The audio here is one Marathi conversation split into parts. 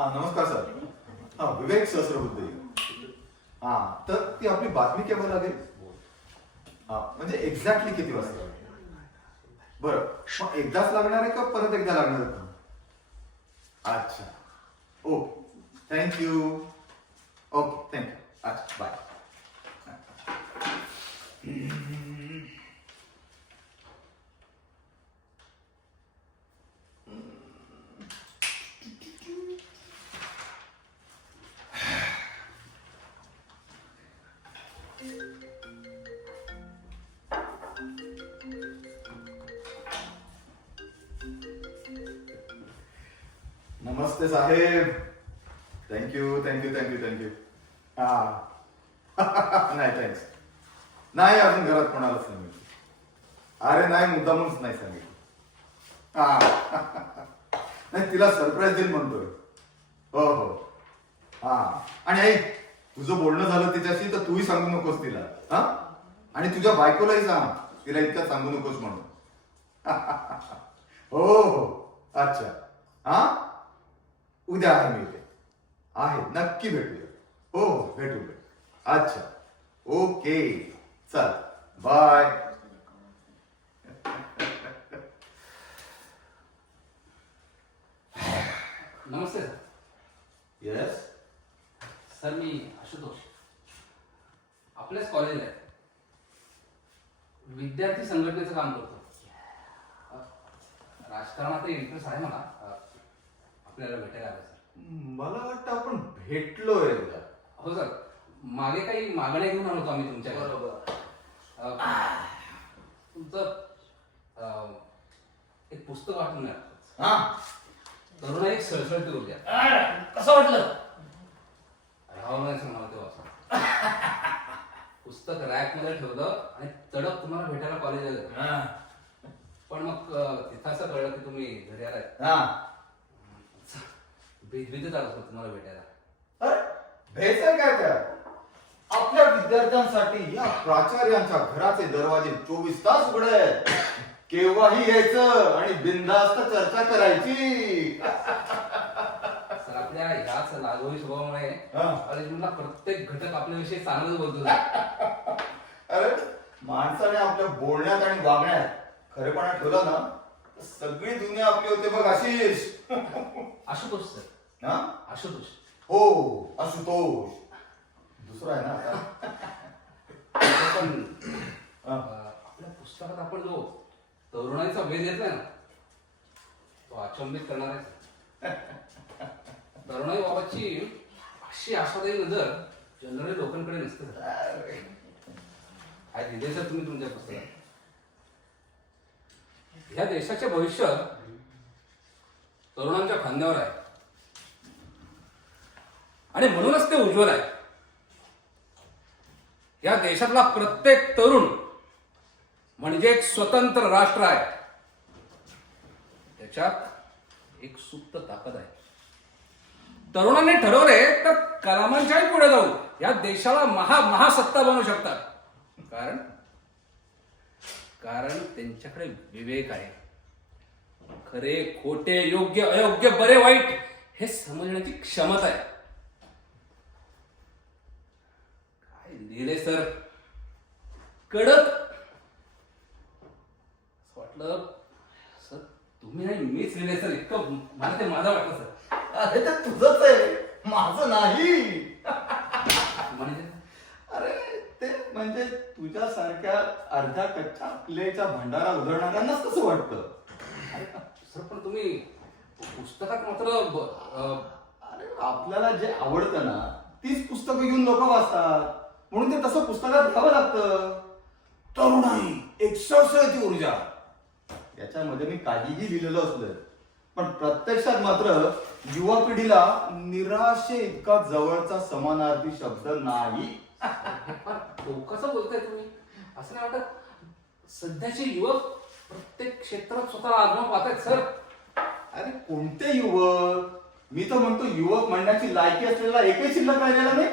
नमस्कार सर. विवेक सहस्रबुद्धे. तर ती आपली बातमी केव्हा लागेल? म्हणजे एक्झॅक्टली किती वाजता? बरं, मग एकदाच लागणार आहे का परत एकदा लागणार आहे? अच्छा, ओके, थँक्यू. Okay, thank you. अच्छा, बाय. नमस्ते साहेब. Thank you thank you thank you thank you. नाही थँक्स. नाही, अजून घरात कोणालाच सांगितलं. अरे नाही, मुद्दामूनच नाही सांगितलं. नाही, तिला सरप्राईज देईल म्हणतोय. हो हो. आणि आई, तुझं बोलणं झालं तिच्याशी तर तूही सांगू नकोस तिला. आणि तुझ्या बायकोलाही सांग, तिला इतक्या सांगू नकोस म्हणून. हो हो. अच्छा. उद्या आहे मी इथे. आहे, नक्की भेटूया. हो हो, भेटू. अच्छा, ओके, चल, बाय. नमस्ते सर. येस. सर, मी आशुतोष, आपल्याच कॉलेजला आहे. विद्यार्थी संघटनेचं काम करतो. राजकारणात इंटरेस्ट आहे मला. आपल्याला भेटायला आलं सर. मला वाटतं आपण भेटलोय. हो सर, मागे काही मागण्या घेऊन आलो होतो आम्ही तुमच्याकडे. बरोबर. तुमचं एक पुस्तक वाटून तरुण एक सळसळती ऊर्जा. कसं वाटलं? राहावं नाही सर मला ते वाचून. पुस्तक रॅक मध्ये ठेवलं आणि तडक तुम्हाला भेटायला कॉलेजला. पण मग तिथं असं कळलं की तुम्ही घरी आलाय. भेदभेदच आलं होतं तुम्हाला भेटायला. अरे भेटय काय त्या? आपल्या विद्यार्थ्यांसाठी या प्राचार्यांच्या घराचे दरवाजे 24 तास उघडे आहेत. केव्हाही यायचं आणि बिनधास्त चर्चा करायची. सर, आपल्या ह्याच लागोही स्वभावामुळे कॉलेजमधला प्रत्येक घटक आपल्याविषयी चांगलंच बोलतो. अरे माणसाने आपल्या बोलण्यात आणि वागण्यात खरेपणा ठेवला ना, तर सगळी दुनिया आपली होते बघ आशिष. आशुतोष सर. आशुतोष. हो, आशुतोष. दुसरा आहे ना. पण आपल्या पुस्तकात आपण जो तरुणाईचा वेध येतोय ना, तो अचंबित करणार आहे. तरुणाई बाबतची अशी आशादायी नजर जनरली लोकांकडे नसते. काय दिले सर तुम्ही तुमच्या पुस्तकात? ह्या देशाचे भविष्य तरुणांच्या खांद्यावर आहे आणि म्हणूनच ते उज्ज्वल आहे. या देशातला प्रत्येक तरुण म्हणजे एक स्वतंत्र राष्ट्र आहे. त्याच्यात एक सुप्त ताकद आहे. तरुणांनी ठरवले तर कलामांच्याही पुढे जाऊ या देशाला महासत्ता बनवू शकतात. कारण त्यांच्याकडे विवेक आहे. खरे खोटे, योग्य अयोग्य, बरे वाईट हे समजण्याची क्षमता आहे. काय लिहिले सर, कडक. वाटलं सर तुम्ही नाही मीच लिहिले सर. इतकं मला ते माझं वाटलं सर. अरे ते तुझंच आहे, माझं नाही. म्हणजे अरे ते म्हणजे तुझ्यासारख्या अर्ध्या कच्च्या अकलेचा भंडारा उधळणाऱ्यांनाच कसं वाटतं. सर, पण तुम्ही पुस्तकात मात्र अरे आपल्याला जे आवडतं ना तीच पुस्तकं घेऊन लोक वाचतात, म्हणून ते तसं पुस्तकात घ्यावं लागतं. तरुणाई, एक सळसळती ऊर्जा, याच्यामध्ये मी काहीही लिहिलेलं असलं पण प्रत्यक्षात मात्र युवा पिढीला निराशे इतका जवळचा समानार्थी शब्द नाही. कसं बोलताय तुम्ही? असं नाही वाटत सध्याचे युवक प्रत्येक क्षेत्रात स्वतःला आजमावून पाहतायत सर? अरे कोणते युवक? मी तर म्हणतो युवक म्हणण्याची लायकी असलेला एकही शिल्लक राहिलेला नाही.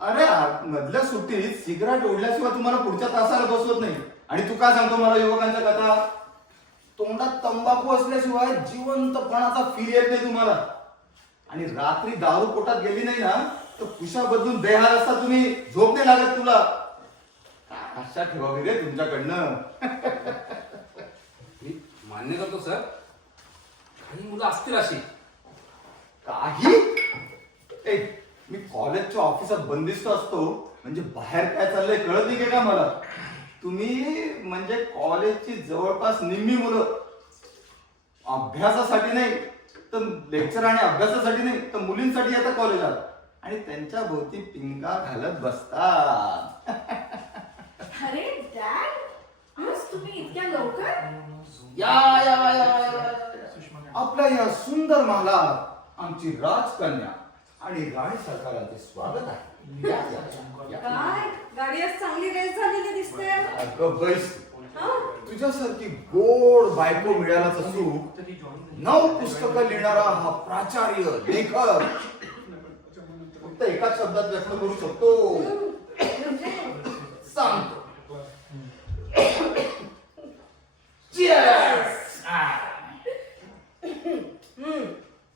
अरे मधल्या सुट्टीत सिगारेट ओढल्याशिवाय तुम्हाला पुढच्या तासाला बसवत नाही. आणि तू काय सांगतो मला युवकांच्या कथा? तोंडात तंबाखू असल्याशिवाय जिवंतपणाचा फील येत नाही तुम्हाला. आणि रात्री दारू पोटात गेली नाही ना तर कुशा बदलून बेहाल असता तुम्ही. झोप नाही लागत तुला. काय आशा ठेवावी रे तुमच्याकडनं. मी मान्य करतो सर, काही मुलं असतील अशी. काही ए, मी कॉलेजच्या ऑफिसात बंदिस्त असतो म्हणजे बाहेर काय चाललंय कळत नाही का मला. तुम्ही म्हणजे कॉलेजची जवळपास निम्मी मुलं अभ्यासासाठी नाही तर लेक्चर आणि अभ्यासासाठी नाही तर मुलींसाठी येतात कॉलेजात आणि त्यांच्या भोवती पिंगा घालत बसतात. अरे डॅड, आज तुम्ही इतक्या लवकर? या या या या. आपल्या या सुंदर महालात आमची राजकन्या आणि राणी सरकारांचे स्वागत आहे. या, या, या. काय गाडी आज चांगली रेस झालेली दिसते. अगं बैस, हा? तुझ्यासारखी गोड बायको मिळाल्याचं सुख 9 पुस्तकं लिहिणारा हा प्राचार्य लेखक फक्त एकाच शब्दात व्यक्त करू शकतो. म्हणजे सांगतो. Cheers!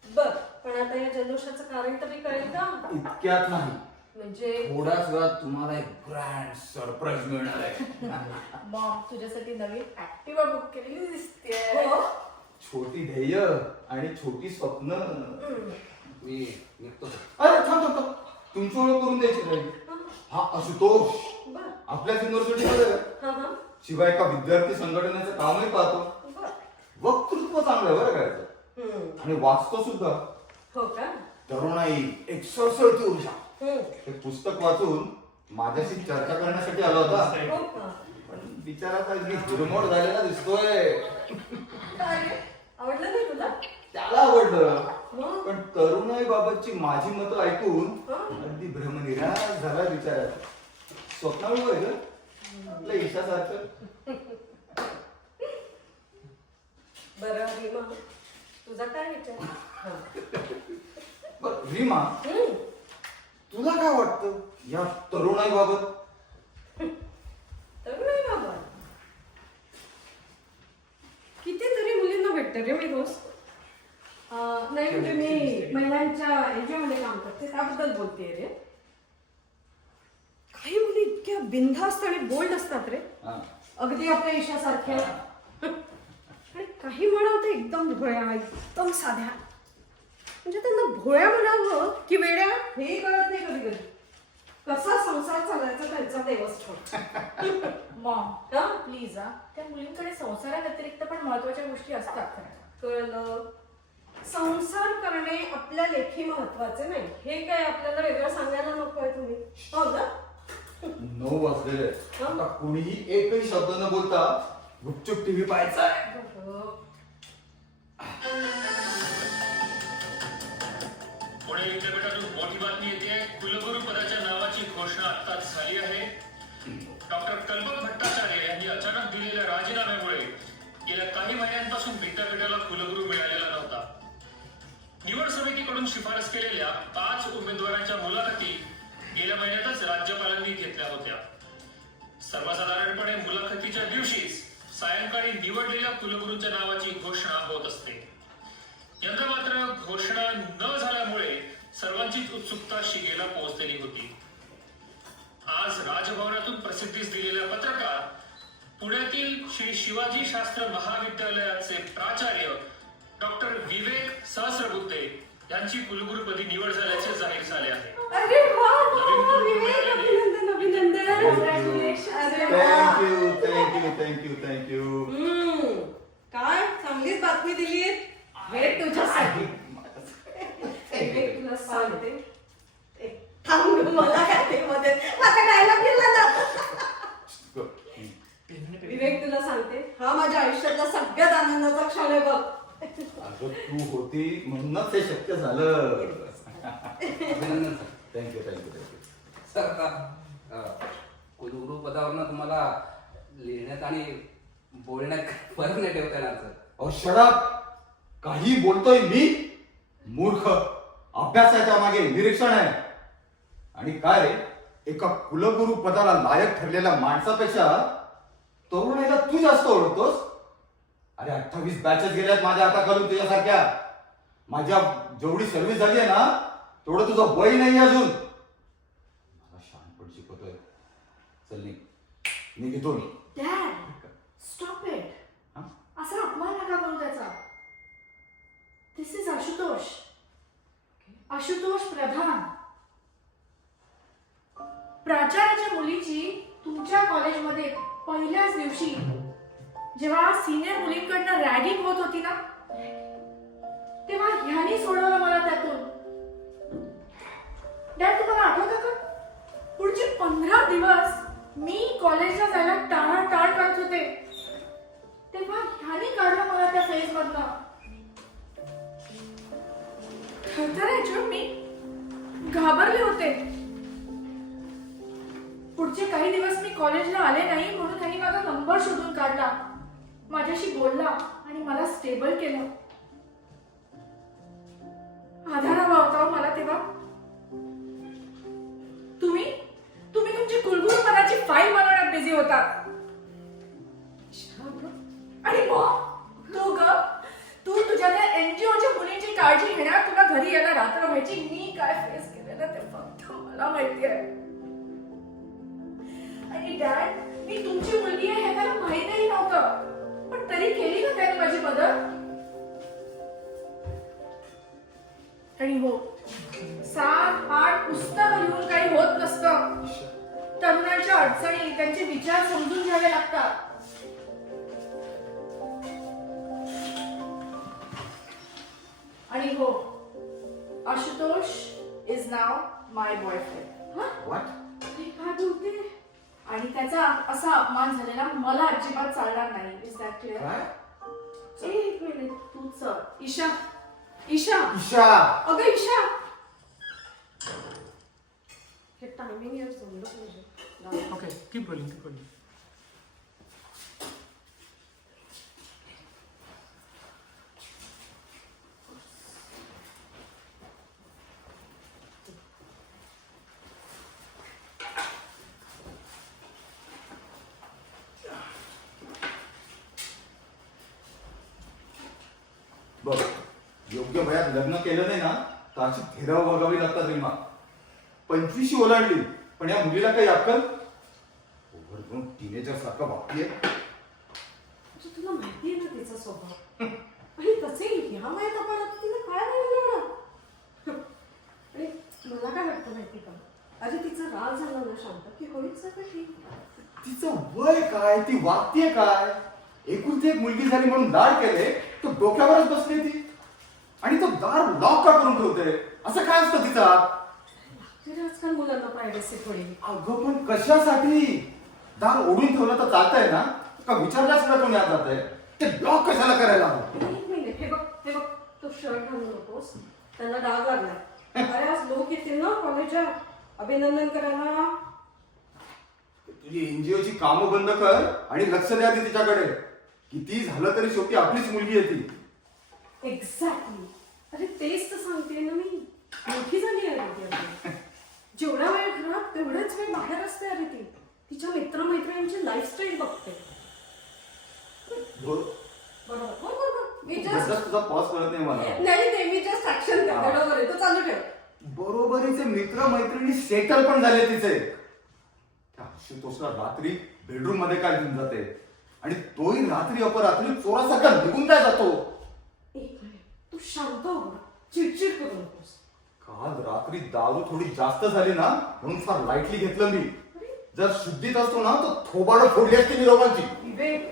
बर, पण आता या जल्लोषाचं कारण तरी कळेल का? इतक्यात नाही, म्हणजे थोड्याच वेळात तुम्हाला एक ग्रँड सरप्राईज मिळणार आहे. मॉम तुझ्यासाठी नवीन ऍक्टिवा बुक केलेली दिसते. हो? छोटी ध्येय आणि छोटी स्वप्न. मी निघतो सर. अरे थांब थांब थांब. तुमची ओळख करून द्यायची नाही. हा आशुतोष बर. आपल्याच युनिव्हर्सिटीमध्ये हा हा. शिवाय एका विद्यार्थी संघटनेचं कामही पाहतो. बर. वक्तृत्व चांगलं आहे बरं करायचं आणि वाचतो सुद्धा. हो का? तरुणाई एक सळसळती ऊर्जा हम्म. हे पुस्तक वाचून माझ्याशी चर्चा करण्यासाठी आला होता. हो का? पण बिचाराचा अगदी हिरमोड झालेला दिसतोय. अरे, आवडलं नाही तुला? त्याला आवडलं मग? पण तरुणाई बाबतची माझी मतं ऐकून हा? अगदी भ्रमनिराश झाला बिचाराचा. स्वप्नाळू आहे ग आपल्या ईशासारखं. बरं रीमा, तुझा काय विचार? हा. बरं रीमा, हम्म. तुला काय वाटतं या तरुणाई बाबत? तर नाही बाबा, कितीतरी मुलींना भेटते रे मी रोज. नाही म्हणजे मी महिलांच्या एनजीओ मध्ये काम करते त्याबद्दल बोलते रे. काही मुली इतक्या बिनधास्त आणि बोल्ड असतात रे, हा. अगदी आपल्या ईशासारख्या. आणि काही म्हणावं तर एकदम भोळ्या, एकदम साध्या. म्हणजे त्यांना भोळ्या म्हणावं की वेड्या हे कळत नाही कधी कधी. कसा संसार चालायचा त्यांचा देवच ठेव. मॉम हा? प्लीज हा, त्या मुलींकडे संसाराव्यतिरिक्त पण महत्वाच्या गोष्टी असतात. कळलं. संसार करणे आपल्या लेखी महत्वाचे नाही, हे काय आपल्याला वेगळं सांगायला नको आहे तुम्ही. हो ना? 9 वाजलेले आहेत. आता कुणीही एकही शब्द न बोलता गुपचूप टीव्ही पाहायचा आहे. पुणे विद्यापीठातून मोठी बातमी येते. कुलगुरू पदाच्या नावाची घोषणा आत्ताच झाली आहे. डॉक्टर कल्पक भट्टाचार्य यांनी अचानक दिलेल्या राजीनाम्यामुळे गेल्या काही महिन्यांपासून विद्यापीठाला कुलगुरू मिळालेला नव्हता. निवड समितीकडून शिफारस केलेल्या 5 उमेदवारांच्या मुलाखती गेल्या महिन्यातच राज्यपालांनी घेतल्या होत्या. सर्वसाधारणपणे मुलाखतीच्या दिवशीच सायंकाळी निवडलेल्या कुलगुरूंच्या नावाची घोषणा होत असते. यंदा मात्र घोषणा न झाल्यामुळे सर्वांचीच उत्सुकता शिगेला पोहोचलेली होती. आज राजभवनातून प्रसिद्धीस दिलेल्या पत्रकात पुण्यातील श्री शिवाजी शास्त्र महाविद्यालयाचे प्राचार्य डॉक्टर विवेक सहस्रबुद्धे यांची कुलगुरूपदी निवड झाल्याचे जाहीर झाले आहे. अरे वा, विवेक, अभिनंदन अभिनंदन. अरे वा. Thank you thank you thank you thank you. काय चांगलीच बातमी दिली. हे तुझ्यासाठी. विवेक, तुला सांगते, थांब मला काय ते मदत, माझा डायलॉग गेला ना. विवेक, तुला सांगते, हा माझ्या आयुष्यातला सगळ्यात आनंदाचा क्षण आहे बघ. अगं तू होती म्हणूनच हे शक्य झालं. अभिनंदन sir. Thank you thank you thank you. Sir आता कुलगुरू पदावरनं तुम्हाला लिहिण्यात आणि बोलण्यात फरक नाही ठेवता येणार सर. अहो शराब काही बोलतोय मी? मूर्ख. अभ्यासाच्या मागे निरीक्षण आहे. आणि काय रे, एका कुलगुरू पदाला लायक ठरलेल्या माणसापेक्षा तरुणाईला तू जास्त ओळखतोस. अरे 28 बॅचेस गेल्यात माझ्या हाताखालून तुझ्यासारख्या. माझ्या जेवढी सर्व्हिस झाली आहे ना तेवढं तुझं वय नाही अजून. मला शहाणपण शिकवतोय. चल निघ घेतो मी. Dad stop it. हा? असा अपमान नका करू त्याचा. दिस इज आशुतोष. आशुतोष प्रधान, प्राचार्याच्या मुलीची तुमच्या कॉलेजमध्ये पहिल्याच दिवशी जेव्हा सिनियर मुलींकडनं रॅगिंग होत होती ना, तेव्हा ह्यानी सोडवलं मला त्यातून. डॅड तुम्हाला आठवतं का, पुढचे 15 दिवस मी कॉलेजला जायला टाळाटाळ करत होते, तेव्हा ह्यानी काढलं मला त्या फेज मधनं. खरं मी घाबरले होते. पुढचे काही दिवस मी कॉलेजला आले नाही म्हणून त्यांनी माझा नंबर शोधून काढला, माझ्याशी बोलला आणि मला स्टेबल केलं. आधार हवा होता मला तेव्हा. तुम्ही तुमची कुलगुरू पदाची फाईल बनवण्यात बिझी होता. आणि मग तू तुझ्या त्या एनजीओच्या मुलींची काळजी घेण्यात तुला घरी यायला रात्र व्हायची. मी काय फेस केलेलं ते फक्त मला माहिती आहे. आणि डॅड, मी तुमची मुलगी आहे हे त्याला माहितही नव्हतं, पण तरी केली ना त्याने माझी मदत. आणि हो, 7-8 पुस्तकं लिहून काही होत नसतं. तरुणांच्या अडचणी, त्यांचे विचार समजून घ्यावे लागतात. आणि हो, Ashutosh is now my boyfriend. What? काय बोलते? आणि त्याचा असा अपमान झालेला मला अजिबात चालणार नाही. Is that clear? काय? एक मिनिट, तूच ईशा. ईशा ईशा. अगं ईशा, हे टायमिंग यार जमलं पाहिजे. Okay, keep rolling, keep rolling. बघ, योग्य वयात लग्न केलं नाही ना तर अशी थेराव बघावी लागतात रीमा. 25 ओलांडली पण या मुलीला काही अक्कल. ओव्हर टीनेजर सारखं वागतीये. म्हणजे तुला माहिती आहे ना तिचा स्वभाव. आणि तसे ह्या वयात आपण आता तिला काय बोलणार. आणि मला काय वाटतं माहिती का, अरे तिचा राग झाला ना शांत की होईल सगळं ठीक. तिचं वय काय, ती वागतीये काय. एकुलती एक मुलगी झाली म्हणून लाड केले तो डोक्यावरच बसली ती. आणि तो दार लॉक का करून ठेवते. असं काय असतं तिचा. तरी आजकाल मुलांना प्रायव्हसी थोडी. अगं पण कशासाठी. दार ओढून ठेवलं तर चालतंय ना, का विचारल्यास का कोणी आत जातंय. ते लॉक कशाला करायला हवं. एक मिनिट, हे बघ तो शर्ट घालू नकोस, त्यांना डाग लागलाय. अरे आज लोक येतील ना कॉलेजला अभिनंदन करायला. तुझी एनजीओची कामं बंद कर आणि लक्ष द्या आधी तिच्याकडे. किती झालं तरी शेवटी आपलीच मुलगी आहे ती. एक्झॅक्टली. अरे तेच तर सांगते ना मी, मोठी झाली आहे ती आपली. जेवढा वेळ घरात तेवढाच वेळ बाहेर असते. अरे ती तिच्या मित्रमैत्रिणींची लाईफस्टाईल बघते. बरोबर बरोबर. मी जस्ट तुझा पॉज कळत नाही मला. नाही मी जस्ट ऍक्शन करते. बरोबर आहे, तो चालू ठेव. बरोबरीचे मित्र मैत्रिणी सेटल पण झाले तिचे. त्या आशुतोषला रात्री बेडरूम मध्ये काय घेऊन जाते आणि तोही रात्री अपरात्री चोरासारखा निघून काय जातो. एक मिनिट, तू शांत हो, चिडचिड करू नकोस. काल रात्री दारू थोडी जास्त झाली ना म्हणून फार लाईटली घेतलं मी. जर शुद्धीत असतो ना तर थोबाडं फोडली असती मी दोघांची. विवेक,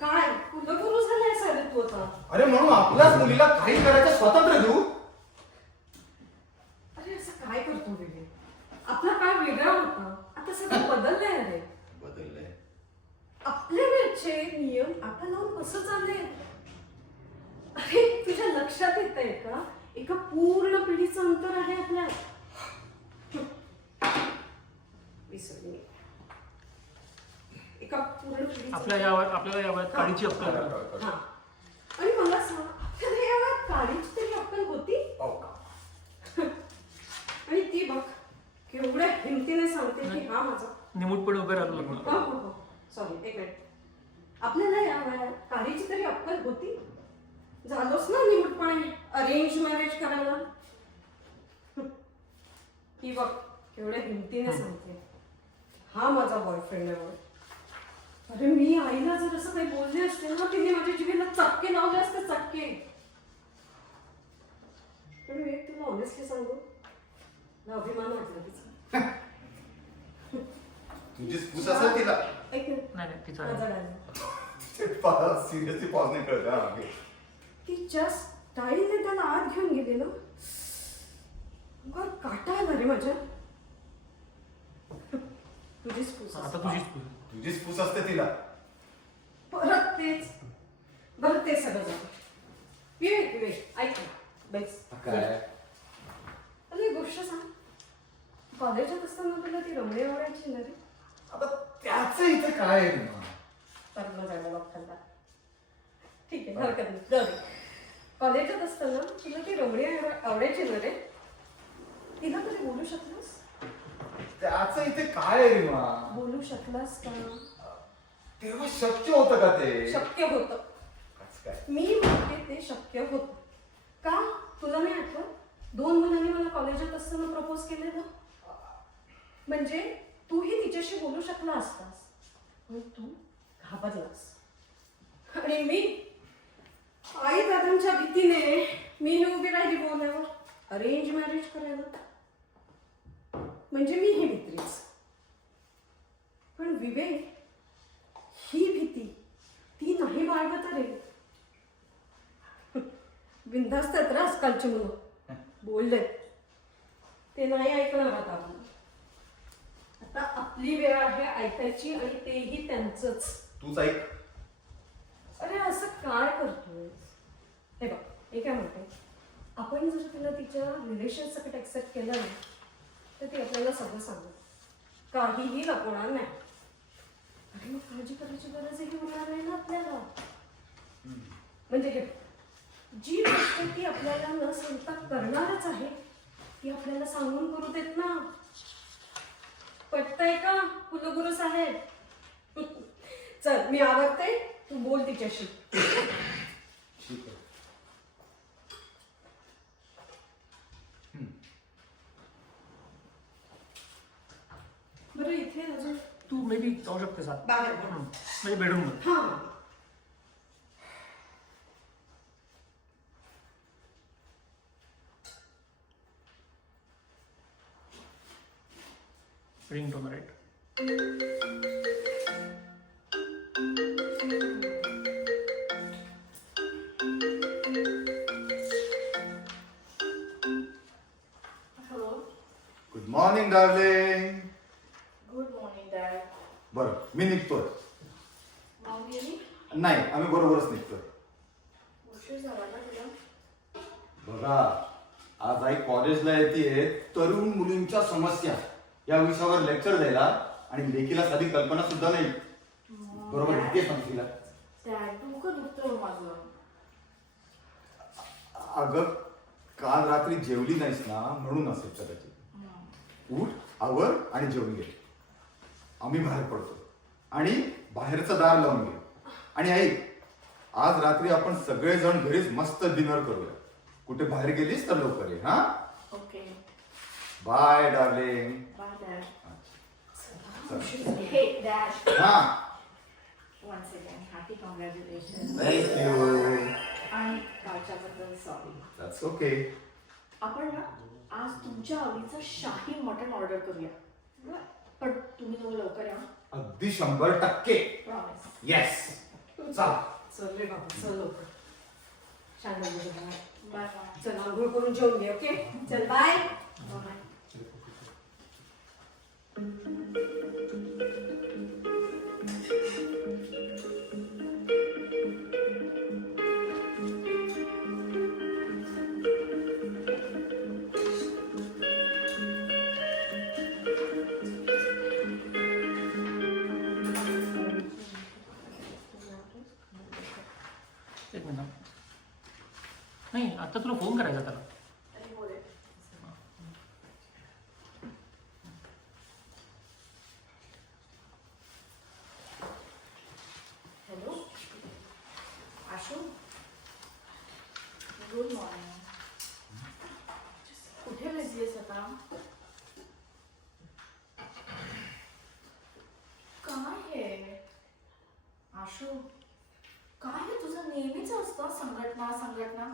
काय कुलगुरू झालाय सर तू आता. अरे म्हणून आपल्याच मुलीला काही करायचं स्वातंत्र्य देऊ. अरे असं काय करतो विवेक. आपला काय वेगळा होता, आता सगळं बदललंय. अरे बदललंय. आपल्या वेळचे नियम आता लावून कसं चाललंय. अरे तुझ्या लक्षात येत आहे का, एका पूर्ण पिढीचं अंतर आहे आपल्या. विसरली. एका पूर्ण पिढीचं. आपल्याला या वयात काळीची अक्कल आहे. हा. आणि मला सांग, आपल्याला या वयात काळीची तरी अक्कल होती. आणि ती बघ केवढ्या हिमतीने सांगते की हा माझा निमूटपणे उभे राहिलो लग्न. हो सॉरी एक मिनिट. आपल्याला या वयात काळीची तरी अक्कल होती. झालोच ना निमूटपणे अरेंज मॅरेज करायला? ती बघ एवढ्या हिमतीने सांगते हा माझा बॉयफ्रेंड आहे म्हणून. अरे मी आईला जर असं काही बोलले असते ना तिने माझ्या जिभेला चटके लावले असते, चटके. पण मी तुला ऑनेस्टली सांगू, मला अभिमान वाटला तिचा. तुझी स्पूस असेल तिला. ऐक ना, नाही नाही तिचा माझा आहे. डायलॉग. सिरियसली पॉज नाही कळत हा. घे. ती जस्ट स्टाईलने त्याला आत घेऊन गेली ना, काटा आहे ना रे माझ्या. तुझी स्पूस आता तुझीच पूजा. तुझी स्पूस असते तिला. परत तेच, बरं ते सगळं झालं. विवेक ऐक ना, बैस. काय मला एक गोष्ट सांग, कॉलेजात असताना तुला ती रमणी आवडायची ना रे? आता त्याचं इथे काय आहे रे? तर मग जायला बघताना ठीक आहे, हरकत नाही, जाऊ दे. कॉलेजात असताना तुला ती रमणी आवडायची ना रे? तिला कधी बोलू शकलास? त्याचं इथे काय आहे रे मा? बोलू शकलास का? तेव्हा शक्य होतं का ते? शक्य होतं. कसं काय? मी म्हणते ते शक्य होतं. का? तुला नाही आठवत 2 मुलांनी मला कॉलेजात असताना प्रपोज केले ना? म्हणजे तूही तिच्याशी बोलू शकला असतास, पण तू घाबरलास. आणि मी आई दादांच्या भीतीने मी उभी राहिली बोलण्यावर अरेंज मॅरेज करायला. म्हणजे मी ही भित्रीच. पण विवेक, ही भीती ती नाही बाळगत रे. बिनधास्त आहेत रे आजकालची मुलं. बोलले ते नाही ऐकणार आता आपण. आता आपली वेळ आहे ऐकायची, आणि तेही त्यांचंच. तूच ऐक. अरे असं काय करतोय? हे बघ, हे काय म्हणते, आपण जर तिला तिच्या रिलेशनसाठी ऍक्सेप्ट केलं ना, तर ती आपल्याला सगळं सांगेल, काहीही लपवणार नाही. अरे मग काळजी करायची गरजही होणार नाही ना आपल्याला. म्हणजे हे जी गोष्ट ती आपल्याला न सांगता करणारच आहे, ती आपल्याला सांगून करू देत ना. पटतंय का कुलगुरू साहेब? चल मी आवडते, तू बोल तिच्याशी. ठीक आहे. बरं इथे अजून तू मे बी जाऊ शकतेस आत. बाहेर. म्हणजे बेडरूम मध्ये. हां. Ring tone right. Hello. Good morning darling. Good morning dad. बरं मी निघतोय. मॉम गेली? नाही, आम्ही बरोबरच निघतोय. उशीर झाला का तुला? बघा, आज आई कॉलेजला येते तरुण मुलींच्या समस्या या विषयावर लेक्चर द्यायला, आणि लेखीला साधी कल्पना सुद्धा नाही. बरोबर ते सांग तिला. डॅड डोकं दुखतं माझं. अगं काल रात्री जेवली नाहीस ना, म्हणून असेल कदाचित. उठ, आवर आणि जेवून घे. आम्ही बाहेर पडतो आणि बाहेरचं दार लावून घे. आणि आई, आज रात्री आपण सगळेजण घरीच मस्त डिनर करूया. कुठे बाहेर गेलीस तर लवकर ये. हा, okay. Bye darling. Bye dad. चल. हे डॅड. हा, once again happy congratulation. Thank you. आणि कालच्याबद्दल सॉरी. That's okay. आपण ना आज तुमच्या आवडीचं शाही मटण ऑर्डर करूया, पण तुम्ही दोघं लवकर या. अगदी 100%. प्रॉमिस. येस. चल. चल रे बाबा, चल लवकर. छान लागलं. Bye bye. चल आंघोळ करून जेवून घे. ओके, चल बाय. बाय. एक मिनिट. नाही आता तुला फोन करायचा त्याला. आणि बोले. हॅलो आशू. Good morning. काय हे तुझं नेहमीच असतं संघटना संघटना.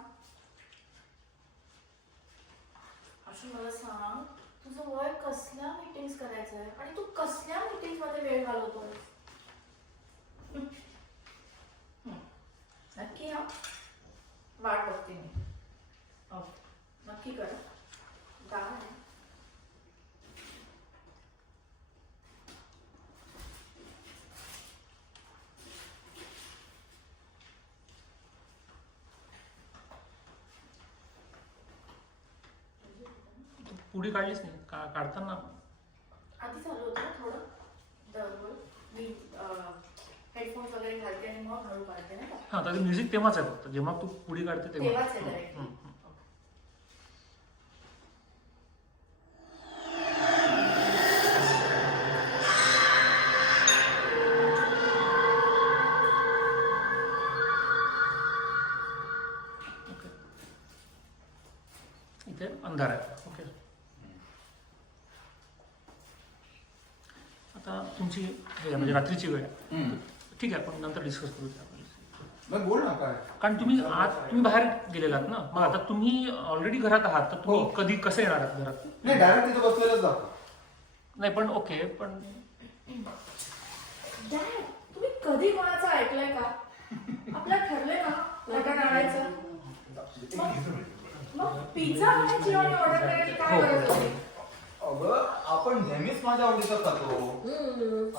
अशू मला सांग, तुझं वय कसल्या मीटिंग्स करायचंय आणि तू कसल्या मीटिंग्स मध्ये वेळ घालवतोय? नक्की हा वाट बघते मी. हो नक्की कर. काय तू पुढे काढलीच नाही काढताना. आधी चालू होतं ना थोडं दररोज मी हेडफोन्स वगैरे घालते आणि मग हळू काढते ना. हां तर म्युझिक तेव्हाच आहे फक्त जेव्हा तू पुढे काढते तेव्हाच आहे हं, डायरेक्ट. हं. ओके. इथे अंधार आहे. ओके. आता तुमची वेळ आहे, म्हणजे रात्रीची वेळ आहे. ठीक आहे, आपण नंतर डिस्कस करू त्या. मग बोल ना काय. कारण तुम्ही बाहेर गेलेलात ना, मग आता तुम्ही ऑलरेडी घरात आहात, तर तुम्ही हो. कधी कसं येणार आहात घरात? नाही डायरेक्ट तिथे बसलेलंच दाखव. नाही पण ओके, पण डॅड, तुम्ही कधी कोणाचं ऐकलंय का? आपलं ठरलंय ना मटण आणायचं. मग पिझ्झा आणायची आणि ऑर्डर करायची काय गरज होती? अगं आपण नेहमीच माझ्या आवडीचं खातो.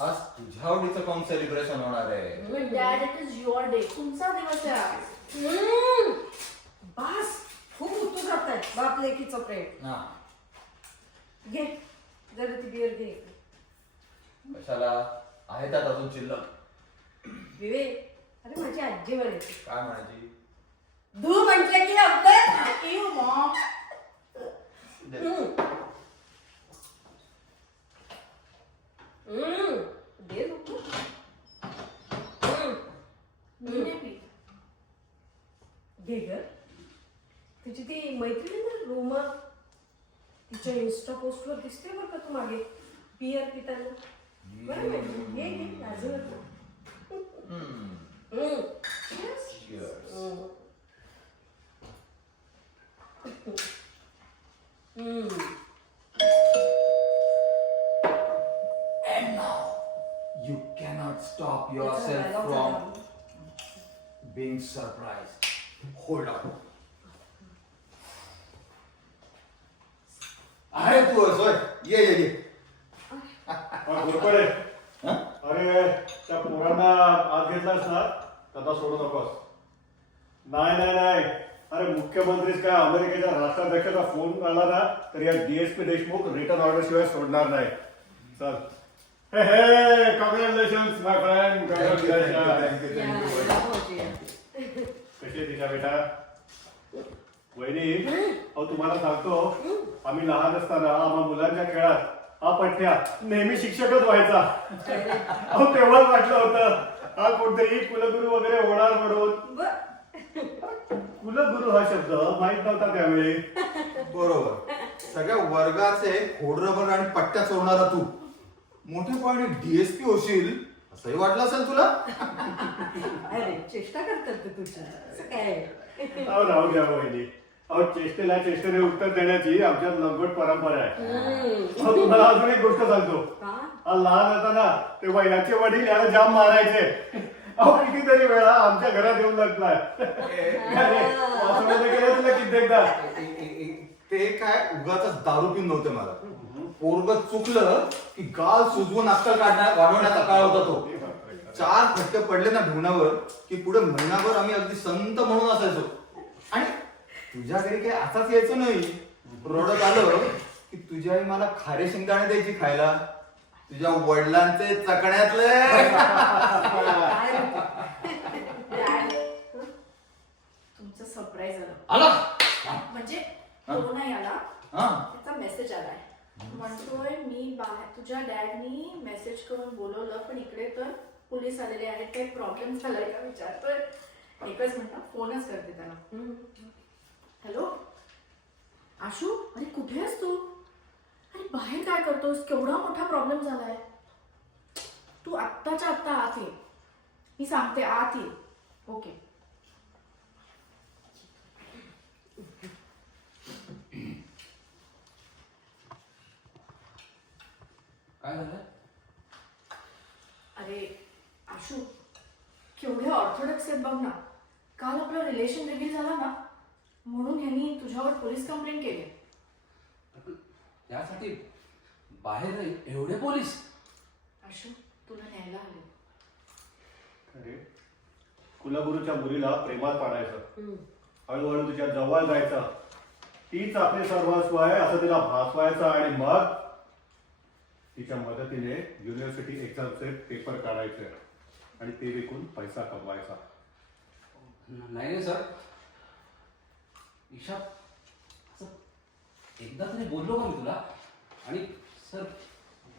आज तुझ्या आवडीचं काऊन सेलिब्रेशन होणार आहे? Dad, it is your day. तुमचा दिवस आहे आज. बस खूप उतू जात आहे बाप लेकीचं प्रेम. हा घे जरा ती बिअर घे. कशाला आहे त्यात अजून शिल्लक? विवेक, अरे माझी आजी म्हणायची काय म्हणायची? धू म्हटलं की अगदी इव मॉम. दे नको. मी नाही पीत. घे ग. तुझी ती मैत्रीण ना रूमर, तिच्या इन्स्टा पोस्टवर दिसते बरं का तू मागे बियर पिताना. बरं माहिती घे घे लाजू नको. Cheers. And now you cannot stop yourself from being surprised. Hold on. आहे तू असोय. ये ये ये. घोरपडे हं? अरे त्या पोरांना आत घेतलास ना त्यांना सोडू नकोस. नाही नाही नाही अरे मुख्यमंत्रीच काय अमेरिकेच्या राष्ट्राध्यक्षाचा फोन आला ना तर या डीएसपी देशमुख रिटर्न ऑर्डर शिवाय सोडणार नाही. चल हे हे कॉंग्रॅच्युलेशन्स माय फ्रेंड. कशी आहे तिच्या बेटा? वहिनी अहो तुम्हाला सांगतो आम्ही लहान असताना आम्हा मुलांच्या खेळात हा पठ्या नेहमी शिक्षकच व्हायचा. अहो तेव्हाच वाटलं होतं हा कोणतरी कुलगुरू वगैरे होणार म्हणून. कुलगुरू हा शब्द माहित नव्हता त्यावेळी. बरोबर. सगळ्या वर्गाचे खोडरबर आणि पट्ट्या चोरणारा तू मोठेपणी डीएसपी होशील असंही वाटलं असेल तुला? अरे चेष्टा करतात ते तुझी असं काय. अहो राहू द्या वहिनी. अहो चेष्टेला चेष्टेने उत्तर देण्याची आमच्यात लंगोट परंपरा आहे. अहो तुम्हाला अजून एक गोष्ट सांगतो. हा लहान असताना तेव्हा याचे वडील याला जाम मारायचे. अहो कितीतरी वेळा आमच्या घरात येऊन लटलाय. असं केलं तुला कित्येकदा. ते काय उगाच दारू पिऊन नव्हते मला. पोरग चुकलं की गाल सुजवून अक्कल वाढवण्याचा काळ होता तो. 4 फटके पडले ना ढुंगणावर की पुढे महिनाभर आम्ही अगदी संत म्हणून असायचो. आणि तुझ्या घरी काही असाच यायचो नाही. रडत आलं की तुझी आई मला खारे शेंगदाणे द्यायची खायला. तुझ्या वडिलांचे चकण्यातले. तुमचं सरप्राईज झालं. आला म्हणजे तो नाही आला, हा त्याचा मेसेज आलाय. म्हणतोय मी बाहेर, तुझ्या डॅडनी मेसेज करून बोलवलं पण इकडे तर पोलीस आलेले आहेत, काही प्रॉब्लेम झालाय का विचारतोय. एकच मिनिट फोनच करते त्याला. हॅलो आशू, अरे कुठे आहेस तू? अरे बाहेर काय करतोस? केवढा मोठा प्रॉब्लेम झालाय. तू आत्ताच्या आत्ता आत ये. मी सांगते आत ये. ओके. काय झालं? अरे आशू, केवढे ऑर्थोडॉक्स आहेत बघ ना. काल आपलं रिलेशन रिव्हील झालं ना, म्हणून ह्यांनी तुझ्यावर पोलीस कंप्लेंट केली. त्यासाठी बाहेर एवढे पोलीस? आशू, तुला न्यायला आले. अरे कुलगुरूच्या मुलीला प्रेमात पाडायचं, हळूहळू तिच्या जवळ जायचं, तीच आपले सर्वस्व आहे असं तिला भासवायचं आणि मग तिच्या मदतीने युनिव्हर्सिटी एक्झामचे पेपर काढायचे आणि ते विकून पैसा कमवायचा. नाही सर, ईशा असं एकदा तरी बोललो का मी तुला? आणि सर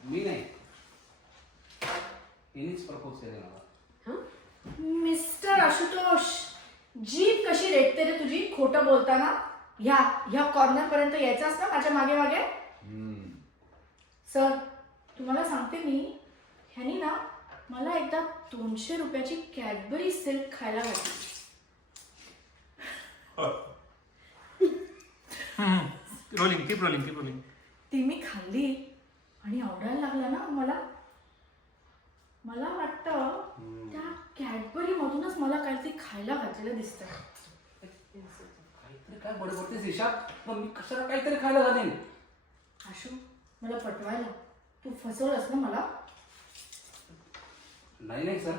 मी नाही, तिनेच प्रपोज केले मला. मिस्टर आशुतोष, जीभ कशी रेटते रे तुझी खोटं बोलताना. ह्या कॉर्नर पर्यंत यायचं ना माझ्या मागे मागे. सर तुम्हाला सांगते मी, ह्यानी ना मला एकदा 200 रुपयाची कॅडबरी सिल्क खायला घातली. Rolling, keep rolling, keep rolling. ती मी खाल्ली आणि आवडायला लागला ना मला. मला वाटतं त्या कॅडबरी मधूनच मला काहीतरी खायला घातलेलं दिसतं. काहीतरी काय बडबडतेस ईशा? मग मी कशाला काहीतरी खायला घालेन? आशू, मला पटवायला तू फसवलंस ना मला. नाही सर.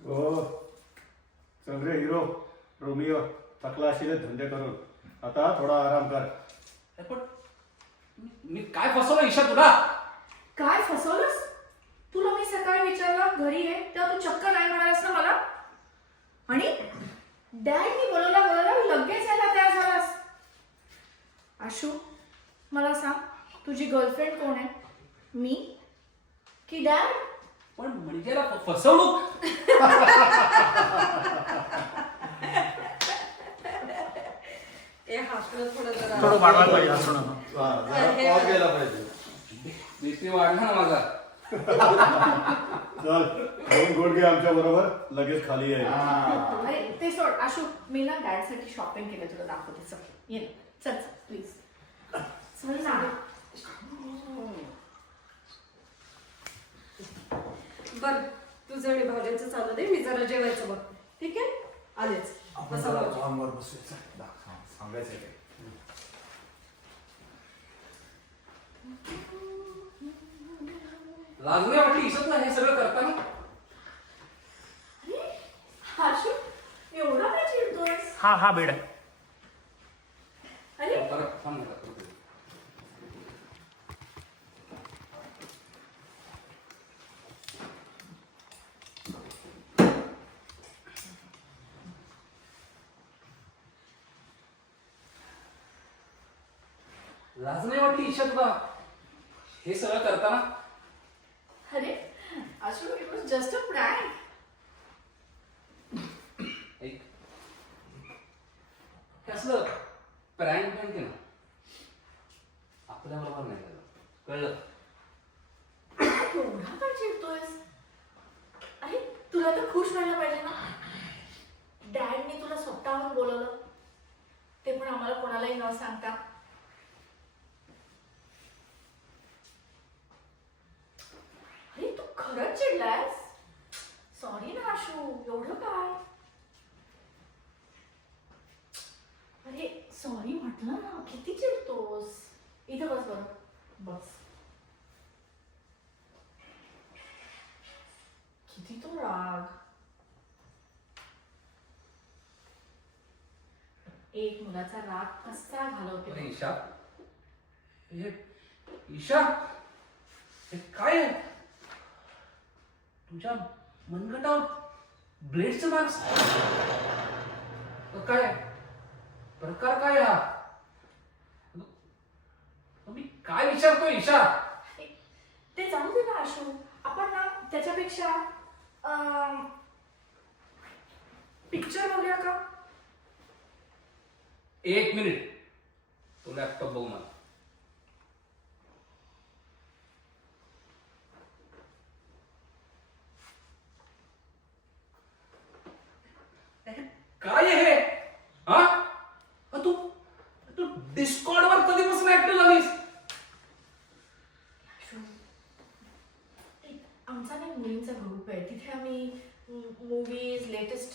ओ चल रे हिरो, रोमिओ, थकला असेल धंदे करून, आता थोडा आराम कर. पण मी काय फसवलं ईशा तुला? काय फसवलंस? तुला मी सकाळी विचारलं घरी आहे तेव्हा तू चक्क नाही म्हणालास ना मला. आणि डॅडनी बोलवला लगेच यायला तयार झालास. आशू, मला सांग, तुझी गर्लफ्रेंड कोण आहे? मी की डॅड? पण म्हणजे फसवणूक. ए हसणं थोडं जरा थोडं वाढवायला पाहिजे हसणं. जरा पॉज गेला पाहिजे. बीपी वाढला ना माझा. चल 2 गुडघे आमच्या बरोबर, लगेच खाली आहे. अरे ते सोड आशू, मी ना डॅडसाठी शॉपिंग केलं, तुला दाखवते. चल ये ना. चल प्लीज चल ना. बर, तुझं आणि भावड्यांचं चालू दे, मी जरा जेवायचं बघ. ठीक आहे, आलेच. आपण बसा जरा बघ. जॉनवर बसूया. चल, सांगायचं काय? लागले वाटली ईशा तुला हे सगळं करताना? अरे आशू, एवढा काय चिडतोयस? हा बेड आहे. अरे परत थांब नका करू. लाज नाही वाटली ईशा तुला हे सगळं करताना? अरे Ashu, it was just a prank. एक कसलं प्रँक पण केलं आपल्या बरोबर नाही झालं, कळलं? एवढा काय चिडतोयस? अरे तुला तर खुश व्हायला पाहिजे ना. डॅडने तुला स्वतःहून बोलवलं, ते पण आम्हाला कोणालाही न सांगता. अरे तू खरंच चिडलायस? सॉरी ना आशू, एवढं काय? अरे सॉरी म्हटलं ना, किती चिडतोस? इथं बस बरं, बस. किती तो राग. एक मुलाचा राग कसा घालवतो. अरे ईशा, हे ईशा, हे काय आहे? तुझ्या मनगटावर ब्लेडचं मार्क्स? काय प्रकार काय हा? मी काय विचारतोय ईशा? ते जाऊ दे ना आशू, आपण ना त्याच्यापेक्षा पिक्चर बघूया का? 1 मिनिट, तो लॅपटॉप बघू मला.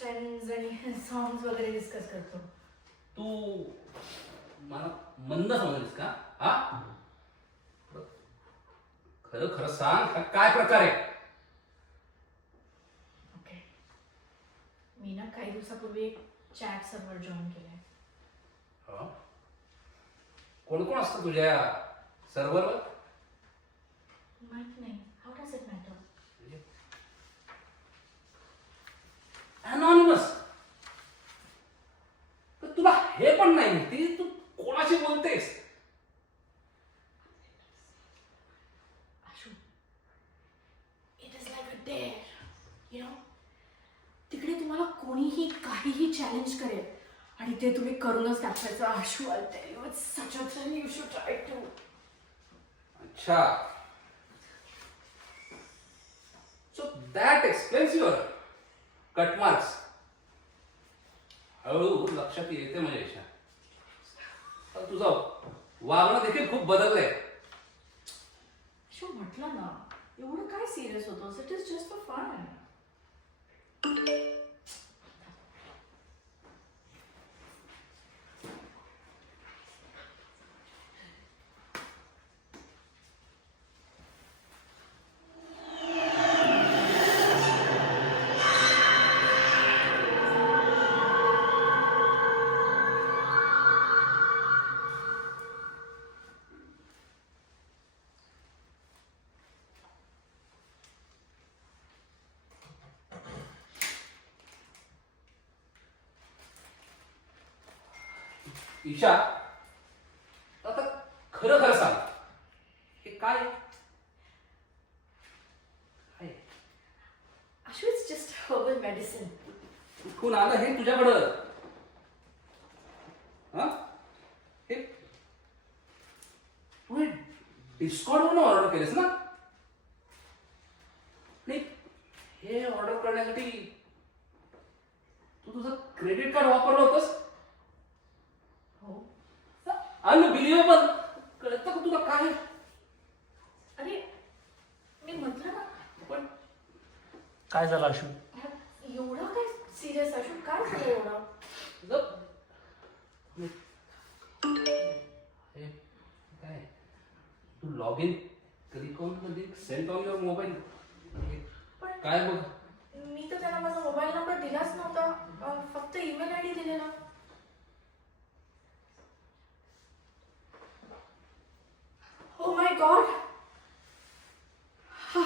ट्रेंड्स आणि सॉंग्स वगैरे डिस्कस करतो. तू मला मंद समजलीस का? हा, खरं खरं सांग, हा काय प्रकार आहे? ओके, मी ना काही दिवसापूर्वी एक चॅट सर्व्हर जॉईन केलाय. हा? कोण कोण असतं तुझ्या सर्व्हरवर? माहित नाही. How does it matter? Anonymous. तुला हे पण नाही माहिती तू कोणाशी बोलतेस? Ashu, it is like a dare, you know. तिकडे तुम्हाला कोणीही काहीही चॅलेंज करेल आणि ते तुम्ही करूनच दाखवायचं. Ashu, I tell you, it's such a thrill, you should try to. अच्छा, so that explains your cut marks. हळूहळू लक्षात येते म्हणजे यशा. पण तुझं वागणं देखील खूप बदललंय. आशू, म्हटलं ना, एवढं काय सिरियस होतोस? It is just for fun. Isha, आता खरं खरं सांग, हे काय आहे? काय आहे? Ashu, it's just herbal medicine. कुठून आलं हे तुझ्याकडं? हा, हे तू डिस्काउंटवरून ऑर्डर केलेस ना? नाही, हे ऑर्डर करण्यासाठी तू तुझं क्रेडिट कार्ड वापरलं होतंस? हो. अनबिलिव्हेबल. कळतं का तुला काय? अरे, मी म्हटलं ना. पण काय झालं आशू? एवढं काय सिरियस? आशू, काय झालं एवढं? तुझं हे काय, तू लॉग इन कधी करून link send on your mobile पण काय बघ? मी तर त्यांना माझा मोबाईल नंबर दिलाच नव्हता. फक्त ईमेल आयडी दिलेला. ओ माय गॉड,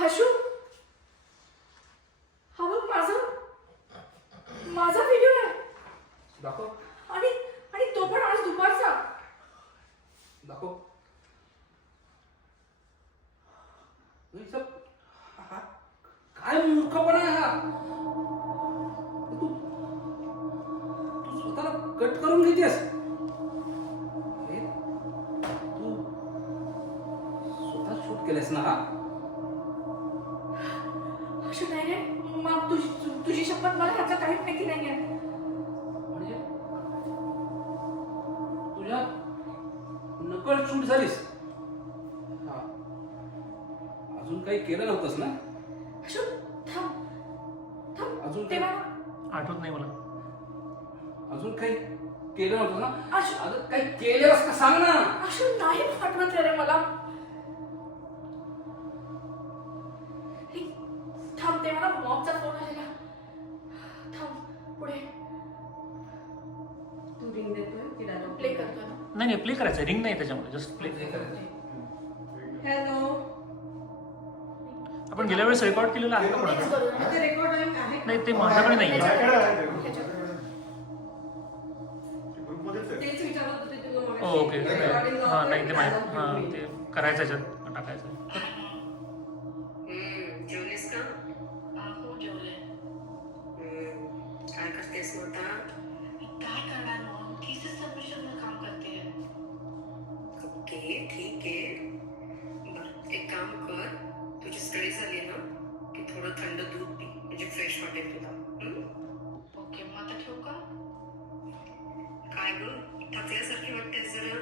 आशू, हा बघ माझा व्हिडिओ आहे. दाखव आणि आणि तो पण आज दुपारचा. दाखव. हे सब काय मूर्खपणा आहे हा? तू तू स्वतःला कट करून घेतेस. हे तू स्वतः शूट केलेस ना? हा, आशू, नाही रे, मग तुझी शपथ, मला ह्याचं काही माहिती नाहीये. म्हणजे तुझ्या नकळ शूट झालीस. हा, अजून काही केलं नव्हतंस ना? आशू, थांब अजून तेव्हा आठवत नाही मला. अजून काही केलं नव्हतं ना? आशू, अगं काही केलंस का सांग ना. आशू, नाही आठवत रे मला. हे, थांब, तेव्हा ना मॉमचा फोन आलेला. थांब, पुढे तू रिंग देतोय की दादा प्ले करतो ना. नाही नाही, प्ले करायचं, रिंग नाही त्याच्यामध्ये, जस्ट प्ले. हॅलो. आपण गेल्या वेळेस रेकॉर्ड केलेलं आहे का Next कोणाला? करू ना. ते रेकॉर्डिंग आहे. नाही, ते माझ्याकडे नाही आहे. माझ्याकडे आहे ते. ह्याच्याकडे. ग्रुपमध्येच आहे. तेच विचारत होते तुला मगाशी. हो, ओके. Recording हां, लावतोय नाही ते की माहिती. dialogue हां, घेतोय? ते करायचं याच्यात टाकायचं. जेवलीस का? हो, जेवले. काय करतेस मग आता? काय करणार मग? थिसिस सबमिशनचं काम करते. ओके, ठीक आहे. बरं, एक काम कर, तुझी स्टडी झाली ना की थोडं थंड दूध पी, म्हणजे फ्रेश वाटेल तुला. ओके, मग आता ठेवू का? काय ग, थकल्यासारखी वाटतेस जरा.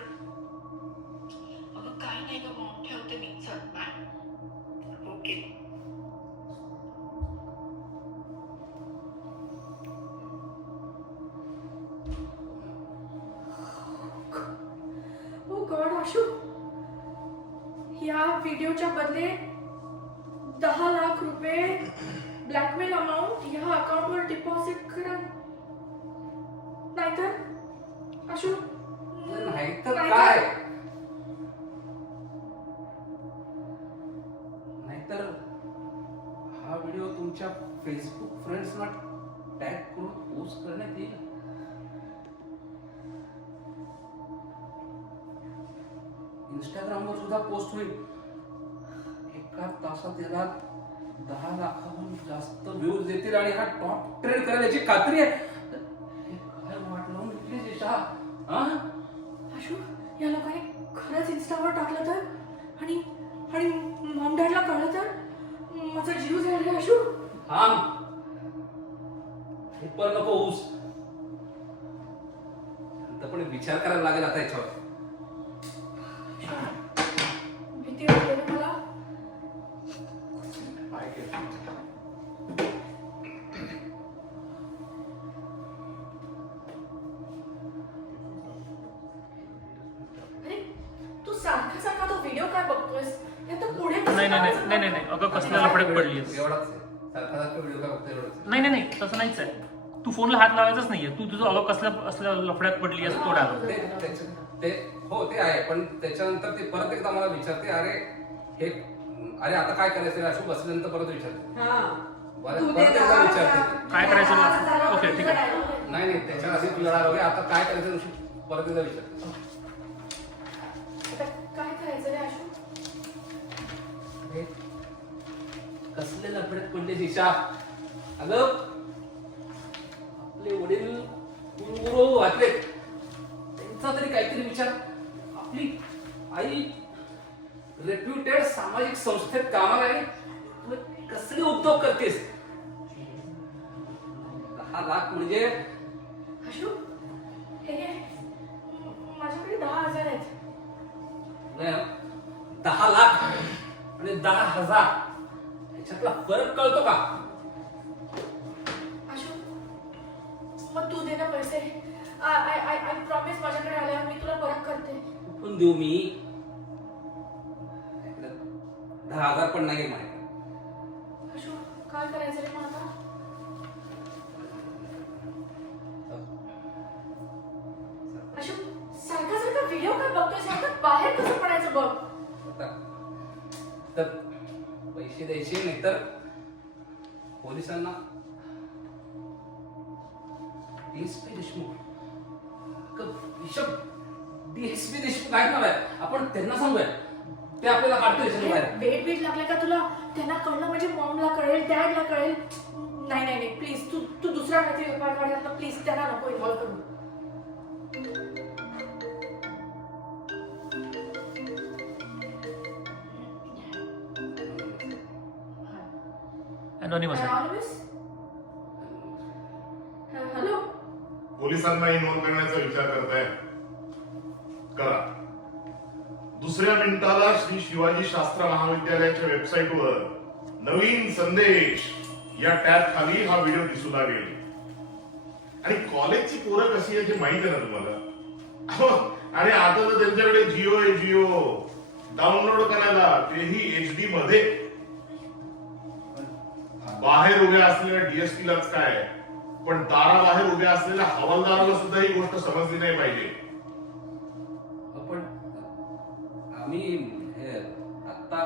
अगं काही नाही ग मग, ठेवते मी. चल, बाय. ओके. ह्या व्हिडिओच्या बदले 10 लाख रुपये ब्लॅकमेल अमाऊंट ह्या अकाउंटवर डिपॉझिट करा, नाहीतर अशोक नाहीतर काय, नाहीतर हा व्हिडिओ तुमच्या फेसबुक फ्रेंड्सना टॅग करून पोस्ट करण्यात येईल. इंस्टाग्रामवर सुद्धा पोस्ट होईल. एका तासात याला 10 लाखाहून जास्त व्ह्यूज येतील आणि हा टॉप ट्रेंड करेल याची खात्री आहे. हे काय वाट लावून घेतली दिशा? अशोक, या लोकांनी खरंच इंस्टावर टाकलं तर आणि आणि मॉम डॅडला कळलं तर माझा जीव जाईल रे अशोक. थांब, हे पण नको होऊस. पण विचार करायला लागेल आता याच्यावर. भीती वाटते रे मला. अरे तू सारखा सारखा तो व्हिडिओ काय बघतोयस? हे तर पुढे नाही नाही नाही नाही नाही नाही अगं कसल्या लफड्यात पडली आहेस. एवढाच आहे. सारखा सारखा व्हिडिओ काय बघतो एवढंच आहे. नाही नाही नाही तसं नाहीच आहे. तू फोनला हात लावायचाच नाहीये. तू तुझं अगं असल्या लफड्यात पडली आहेस तो डायलॉग. हो ते आहे, पण त्याच्यानंतर ते परत एकदा मला विचारते, अरे आता काय करायचं अशोक बसल्यानंतर परत विचारते. परत एकदा विचारते काय करायचं? ओके ठीक आहे. नाही नाही त्याच्या आधी तुला आता काय करायचं परत एकदा विचारते. आता काय करायचं रे अशोक? कसले लफड्यात पडले दिशा? अगं आपले वडील गुरु वाचले, त्यांचा तरी काहीतरी विचार. आपली आई रेप्युटेड सामाजिक संस्थेत कामाला आहे, तू कसले उद्योग करतेस? 10 लाख म्हणजे अशोक, हे घे. माझ्याकडे 10,000 आहेत. 10 लाख आणि 10,000 याच्यातला फरक कळतो का? अशोक, मग तू दे ना पैसे. आय प्रॉमिस माझ्याकडे आल्यावर मी तुला परत करते. कुठून देऊ मी? 10,000 पण नाही माझ्याकडे. अशोक, काय करायचं रे मग आता? अशोक, सारखा सारखा व्हिडिओ काय बघतोय? सारखं बाहेर कसं पडायचं बघ. तर पैसे द्यायचे नाही तर पोलिसांना. डीएसपी देशमुख डीएसपी देशमुख आहेत ना, आपण त्यांना सांगूया, ते आपल्याला काढतील बाहेर. वेट बीट लागले का तुला? त्यांना कळलं म्हणजे मॉमला कळेल, डॅडला कळेल. नाही नाही नाही प्लीज, तू दुसरा काहीतरी उपाय काढ ना प्लीज. त्यांना नको इन्व्हॉल्व करू. अनोनिमस आहे. हॅलो, पोलिसांना इन्व्हॉल्व करण्याचा विचार करताय? करा. दुसऱ्या मिनिटाला श्री शिवाजी शास्त्र महाविद्यालयाच्या वेबसाईटवर नवीन संदेश या टॅब खाली हा व्हिडिओ दिसू लागेल. आणि कॉलेजची पोरं कशी आहे ते माहिती आहे ना तुम्हाला. आणि आता तर त्यांच्याकडे जिओ आहे, जिओ डाउनलोड करायला, तेही HD मध्ये. बाहेर उभ्या असलेल्या डीएसपीलाच काय, पण दाराबाहेर उभ्या असलेल्या हवालदाराला सुद्धा ही गोष्ट समजली नाही पाहिजे. पण आम्ही आता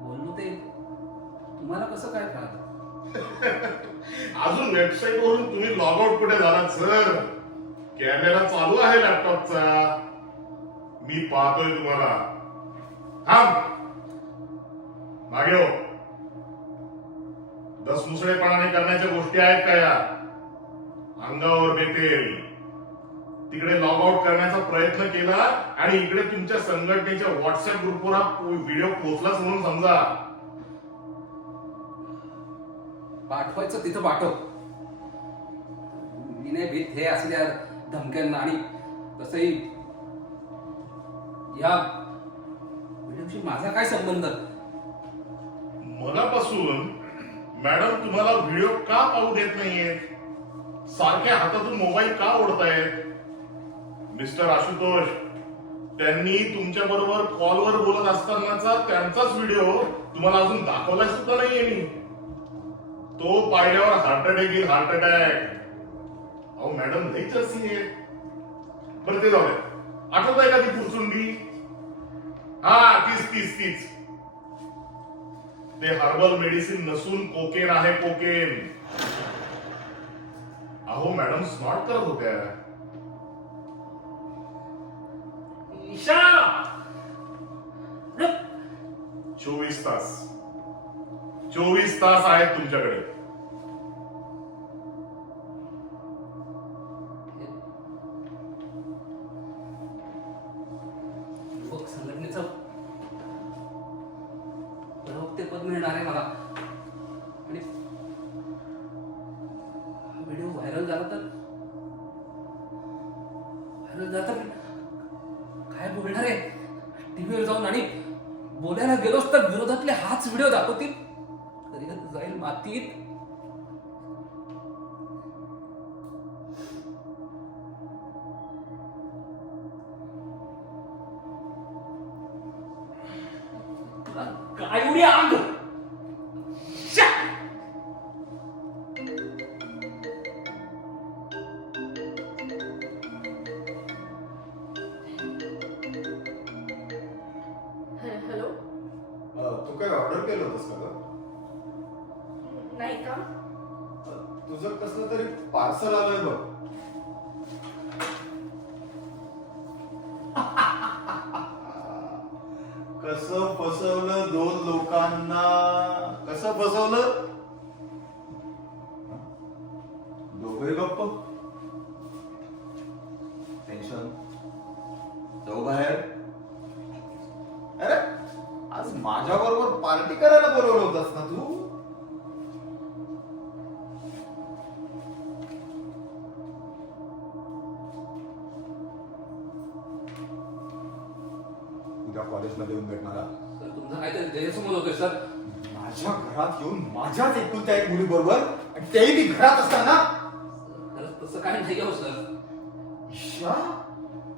बोललो ते तुम्हाला कसं काय कळलं? अजून वेबसाईट वरून तुम्ही लॉग आउट कुठे झालात सर? कॅमेरा चालू आहे लॅपटॉपचा, मी पाहतोय तुम्हाला. मागे हो. दसमुसळेपणाने करण्याच्या गोष्टी आहेत का या? अंगावर बेतेल. तिकडे लॉग आउट करण्याचा प्रयत्न केला आणि इकडे तुमच्या संघटनेच्या व्हॉट्सअप ग्रुपवर हा व्हिडिओ पोहोचलाच म्हणून समजा. पाठवायचं तिथं पाठव. मी नाही भीत हे असल्या धमक्यांना. आणि तसंही या व्हिडिओशी माझा काय संबंध? मगापासून मॅडम तुम्हाला व्हिडिओ का पाहू देत नाहीयेत? सारख्या हातातून मोबाईल का ओढतायत? मिस्टर आशुतोष, त्यांनी तुमच्या बरोबर कॉलवर बोलत असतानाचा त्यांचाच व्हिडिओ तुम्हाला अजून दाखवला सुद्धा नाहीये मी. तो पाहिल्यावर हार्ट अटॅक येईल, हार्ट अटॅक. अहो मॅडम लई चर्ची आहे. बरं ते जाऊ द्या. आठवत आहे का ती पुरचुंडी? हा तीच ते हर्बल मेडिसिन नसून कोकेन आहे, कोकेन. अहो मॅडम स्नॉट करत होत्या. ईशा 24 तास आहेत तुमच्याकडे. युवक संघटनेचं प्रवक्तेपद मिळणार आहे मला. आणि हा व्हिडिओ व्हायरल झाला तर काय बोलणार आहे? टीव्हीवर जाऊन आणि बोलायला गेलोच तर विरोधातले हाच व्हिडिओ दाखवतील. कधी जाईल मातीत. काय एवढी आग? श्या! हॅलो. तू काय ऑर्डर केलं होतंस का ग? नाही का? तुझं कसलं तरी पार्सल आलंय बघ. कसं फसवलं 2 लोकांना? कसं फसवलं? दोघे गप्प. टेन्शन. जाऊ बाहेर. अरे आज माझ्या बरोबर पार्टी करायला बोलवलं होतास ना तू? उद्या कॉलेजमध्ये येऊन भेटणार आहात. सर तुमचा काहीतरी गैरसमज होतोय सर. माझ्या घरात येऊन माझ्याच एकुलत्या एक मुली बरोबर, आणि तेही मी घरात असताना. खरंच तसं काही नाही हो सर. ईशा,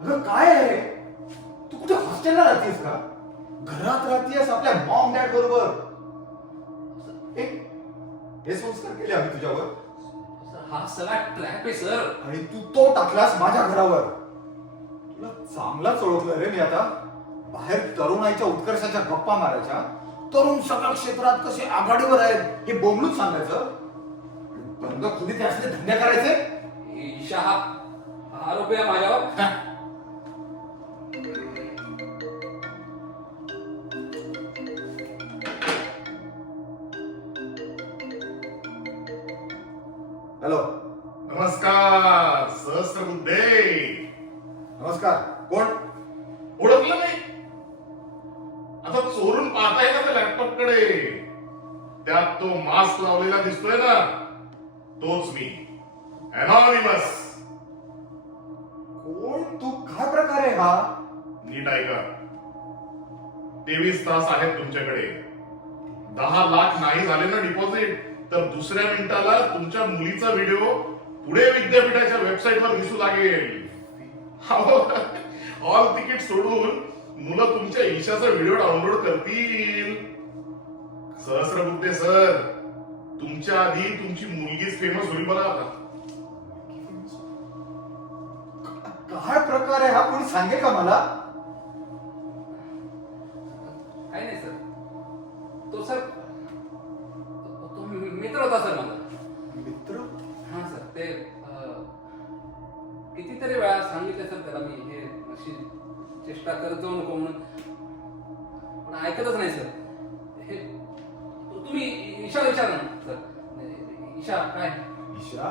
अगं काय आहे? तू कुठे हॉस्टेलला राहतेस का? घरात राहतेस आपल्या मॉम डॅड बरोबर. हे संस्कार केले आम्ही तुझ्यावर, सर हा सगळा ट्रॅप आहे सर. आणि तू तो टाकलास माझ्या घरावर. तुला चांगलाच ओळखलं रे मी आता. बाहेर तरुणाईच्या उत्कर्षाच्या गप्पा मारायच्या, तरुण सगळ्या क्षेत्रात कसे आघाडीवर आहेत हे बोंबलून सांगायचं, बंद खुलीत असले धंदे करायचे. ईशा हा आरोप आहे माझ्यावर. हॅलो. नमस्कार सहस्त्रबुद्धे. नमस्कार. कोण? ओळखलं नाही? आता चोरून पाहताय ना त्या लॅपटॉप कडे, त्यात तो मास्क लावलेला दिसतोय ना, तोच मी, अनॉनिमस. कोण तू? काय प्रकार आहे हा? नीट ऐका. 23 तास आहेत तुमच्याकडे. 10 लाख नाही झाले ना डिपॉझिट, तर दुसऱ्या मिनिटाला तुमच्या मुलीचा व्हिडिओ पुणे विद्यापीठाच्या वेबसाईटवर दिसू लागेल. हॉल तिकीट सोडून मुलं तुमच्या ईशाचा व्हिडिओ डाउनलोड करतील. सहस्त्रबुद्धे सर, तुमच्या आधी तुमची मुलगीच फेमस होईल बघा आता. काय प्रकार आहे हा? कोणी सांगेल का मला? काही नाही सर. तो सर तो मित्र होता सर माझा. मित्र? हा सर ते कितीतरी वेळा सांगितलं सर त्याला मी हे अशी चेष्टा करत जाऊ नको म्हणून, पण ऐकतच नाही सर. हे तुम्ही ईशा विचारा ना सर. ईशा काय? ईशा?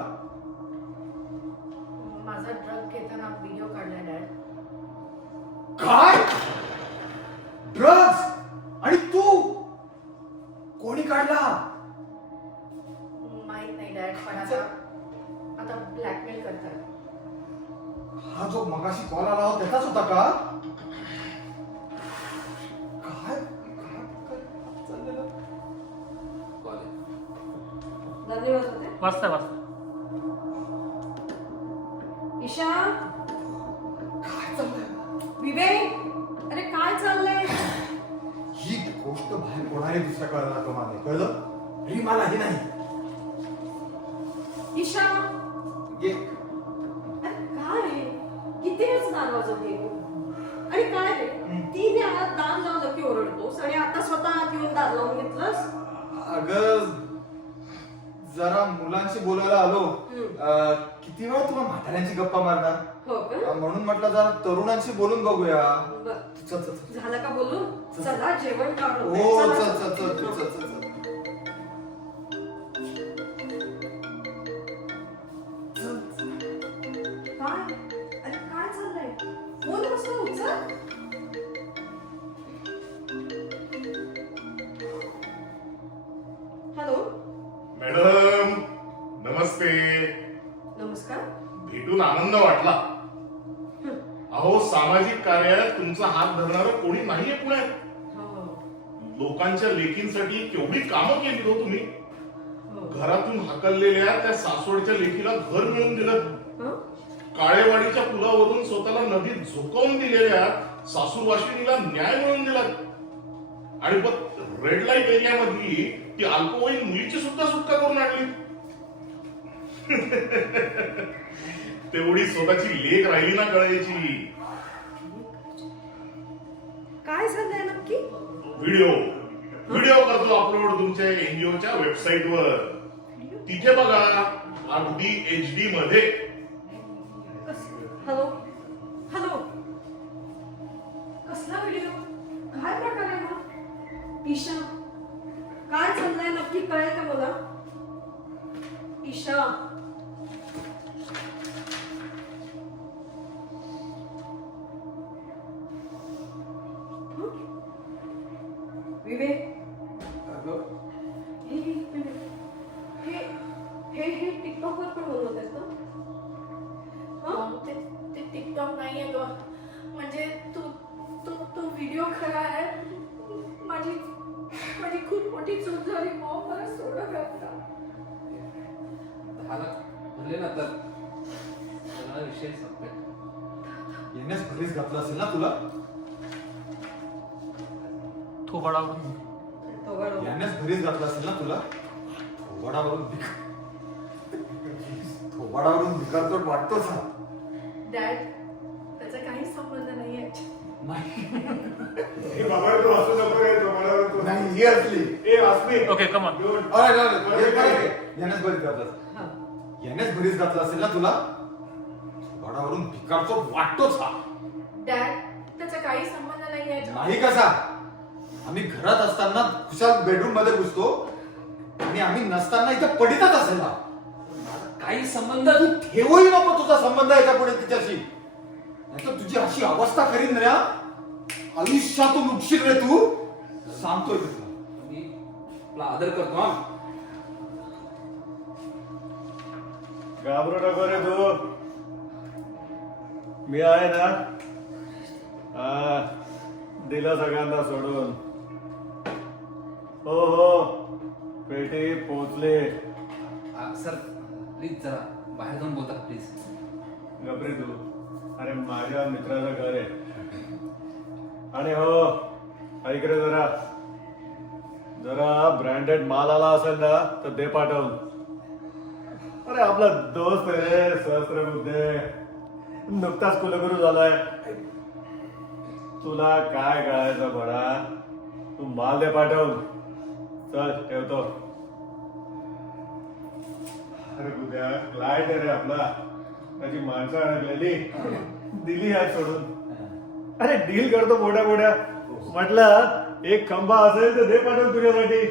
माझा ड्रग घेताना व्हिडिओ काढला डॅड. काय? ड्रग्स? आणि तू? कोणी काढला? माहित नाही डॅड, पण आता ब्लॅकमेल करतात. हा जो मगाशी कॉल आला होता त्याचाच होता का? काय चाललेलं? धन्यवाद होते. वाचता ईशा, काय चाललंय? विवेक, कोणाही दुसऱ्या कळायला कमा नाही, कळलं? ही मलाही नाही. ईशा, ये. अरे काय रे, किती वेळच दार वाजवते तू? आणि काय रे, 3 वेळा दार लावलं की ओरडतोस आणि आता स्वतः आत येऊन दार लावून घेतलंस? अगं जरा मुलांशी बोलायला आलो. किती वेळा तुला म्हाताऱ्यांची गप्पा मारणार? हो का? म्हणून म्हटलं जरा तरुणांशी बोलून बघूया. बरं. चल चल चल. झालं का बोलून? चला जेवण काढू. हो चला. चल चल चल चल चल चल. काय? अरे काय चाललंय? फोन कसं उचल? हॅलो, मॅडम नमस्ते. नमस्कार. भेटून आनंद वाटला. अहो सामाजिक कार्यात तुमचा हात धरणारं कोणी नाहीये पुण्यात. हो, लोकांच्या लेखींसाठी केवढी कामं केली हो तुम्ही. हो. घरातून हाकललेल्या त्या सासवडच्या लेखीला घर मिळवून दिलं. हं? काळेवाडीच्या पुलावरून स्वतःला नदीत झोकावून दिलेल्या सासूरवाशिनीला न्याय मिळवून दिला. आणि रेड लाईट एरियामधली ती अल्पवयीन मुलीची सुद्धा सुटका करून आणली. तेवढी स्वतःची लेख राहिली ना कळायची. काय झालंय नक्की? व्हिडिओ करतो अपलोड तुमच्या एनजीओच्या वेबसाईटवर. तिथे बघा अगदी HD मध्ये. Hello, hello. कसला व्हिडिओ? काय प्रकार आहे हा? ईशा, काय चाललंय नक्की कळेल का मला? ईशा, विवेक, अगं हे हे टिकटॉकवर पण बनवत आहेत ना? ते टिकटॉक नाहीये ग. म्हणजे तू तो तो व्हिडिओ खरा आहे. माझी खूप मोठी चूक झाली. मॉम मला सोडत आता. झालं म्हणले ना तर सगळा विषय संपेल. येण्यास घरीच घातलं असेल ना तुला? थोबाडावरून यानेच घरीच घातलं असेल ना तुला? थोबाडावरून भिकारचोट वाटतोच हा. डॅड, त्याचा काही संबंध नाहीये. हे बाबा तू असू नको रे, तो मला तो नाही ही असली. ए अस्मित, ओके कम ऑन. यानेच घरीच घातलं. यानेच घरीच घातलं असेल ना तुला? थोबाडावरून भिकारचोट वाटतोच हा. डॅड, त्याचा काही संबंध नाहीये. नाही कसा? आम्ही घरात असताना खुशाल बेडरूम मध्ये घुसतो आणि आम्ही नसताना इथं पडितच असेल ना. काही संबंध तू ठेवूही नको तुझा संबंध याच्या पुढे तिच्याशी. नाहीतर तुझी अशी अवस्था करीन रे, आयुष्यातून उठशील रे तू. सांगतोय तुला. मी आपला आदर करतो. हा घाबरू नको रे तू. मी आहे ना. हा, दिलं सगळ्यांना सोडून. हो हो, पेटी पोचले. सर प्लीज जरा बाहेर जाऊन बोलता प्लीज. गबरे तू. अरे माझ्या मित्राचं घर आहे. आणि हो ऐक रे, जरा जरा ब्रँडेड माल आला असेल ना तर दे पाठवून. अरे आपला दोस्त आहे सहस्त्रबुद्धे, नुकताच कुलगुरू झालाय. तुला काय कळायचं बडा? तू माल दे पाठवून. चल ठेवतो. अरे उद्या क्लायंट आहे रे आपला, त्याची माणसं अडकलेली, दिली आहे सोडून. अरे डील करतो मोठ्या मोठ्या. म्हटलं एक खंबा असेल तर दे पाठवून तुझ्यासाठी.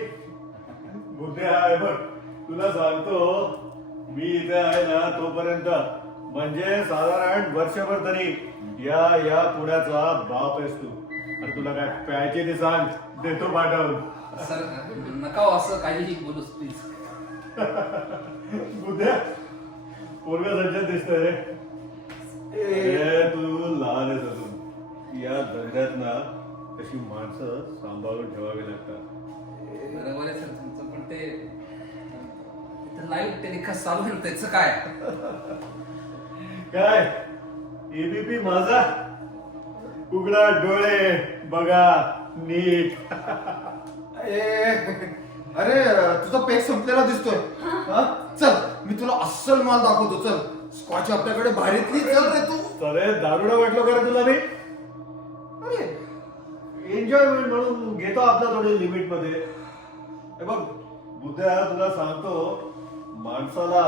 बुद्धे आहे बघ, तुला सांगतो मी इथे आहे ना तोपर्यंत म्हणजे साधारण वर्षभर तरी या पुण्याचा बाप आहेस तू. आणि तुला काय प्यायचे ते सांग, देतो पाठवून. सर नका हो असं काहीही बोलूस प्लीज. बुद्ध्या पोरग सज्जन दिसतंय. तू लहान आहेस अजून. या धंद्यात ना तशी माणसं सांभाळून ठेवावी लागतात. बरोबर आहे सर तुमचं, पण ते लाईव्ह टेलिकास्ट चालू आहे त्याचं काय? काय एबीपी माझा? उघडा डोळे बघा नीट. अरे तुझा पॅक संपलेला दिसतोय हा? चल मी तुला अस्सल माल दाखवतो. चल स्कॉच आपल्याकडे भारीतली. चल रे तू. अरे दारुडा वाटलो का रे तुला मी? अरे एन्जॉयमेंट म्हणून घेतो आपल्या थोडे लिमिट मध्ये. हे बघ बुद्ध्या, तुला सांगतो, माणसाला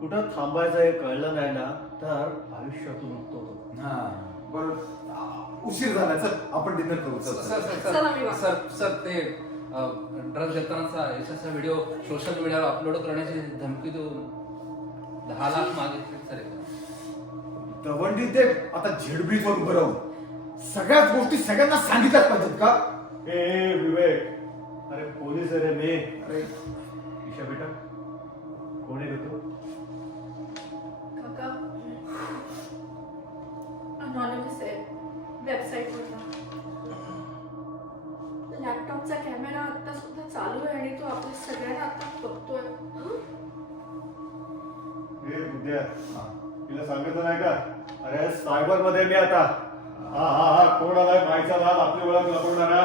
कुठं थांबायचं हे कळलं नाही ना तर आयुष्यातून उठतो तो. हा बरं, उशीर झाला. चल आपण डिनर करू. चल सर सर चला, मी सर सर सर ते ड्रग्ज देतानाचा यशाचा व्हिडिओ सोशल मीडियावर अपलोड करण्याची धमकी देऊन 10 लाख मागितले सर. दवंडी ते आता झेडबीट वर उभं राहून सगळ्याच गोष्टी सगळ्यांना सांगितल्याच पाहिजेत का? ए विवेक, अरे पोलीस आहे रे मी. अरे ईशा बेटा, कोण आहे रे तू? काका अनॉनिमस आहे वेबसाईटवरला. लॅपटॉपचा कॅमेरा आता सुद्धा चालू आहे आणि तो आपल्या सगळ्यांना आता बघतोय. ए बुद्ध्या, तिला सांगितलं नाही का? अरे सायबर मध्ये मी आता. हा हा हा, कोण आलाय मायचा लाल आपली ओळख लपवणारा?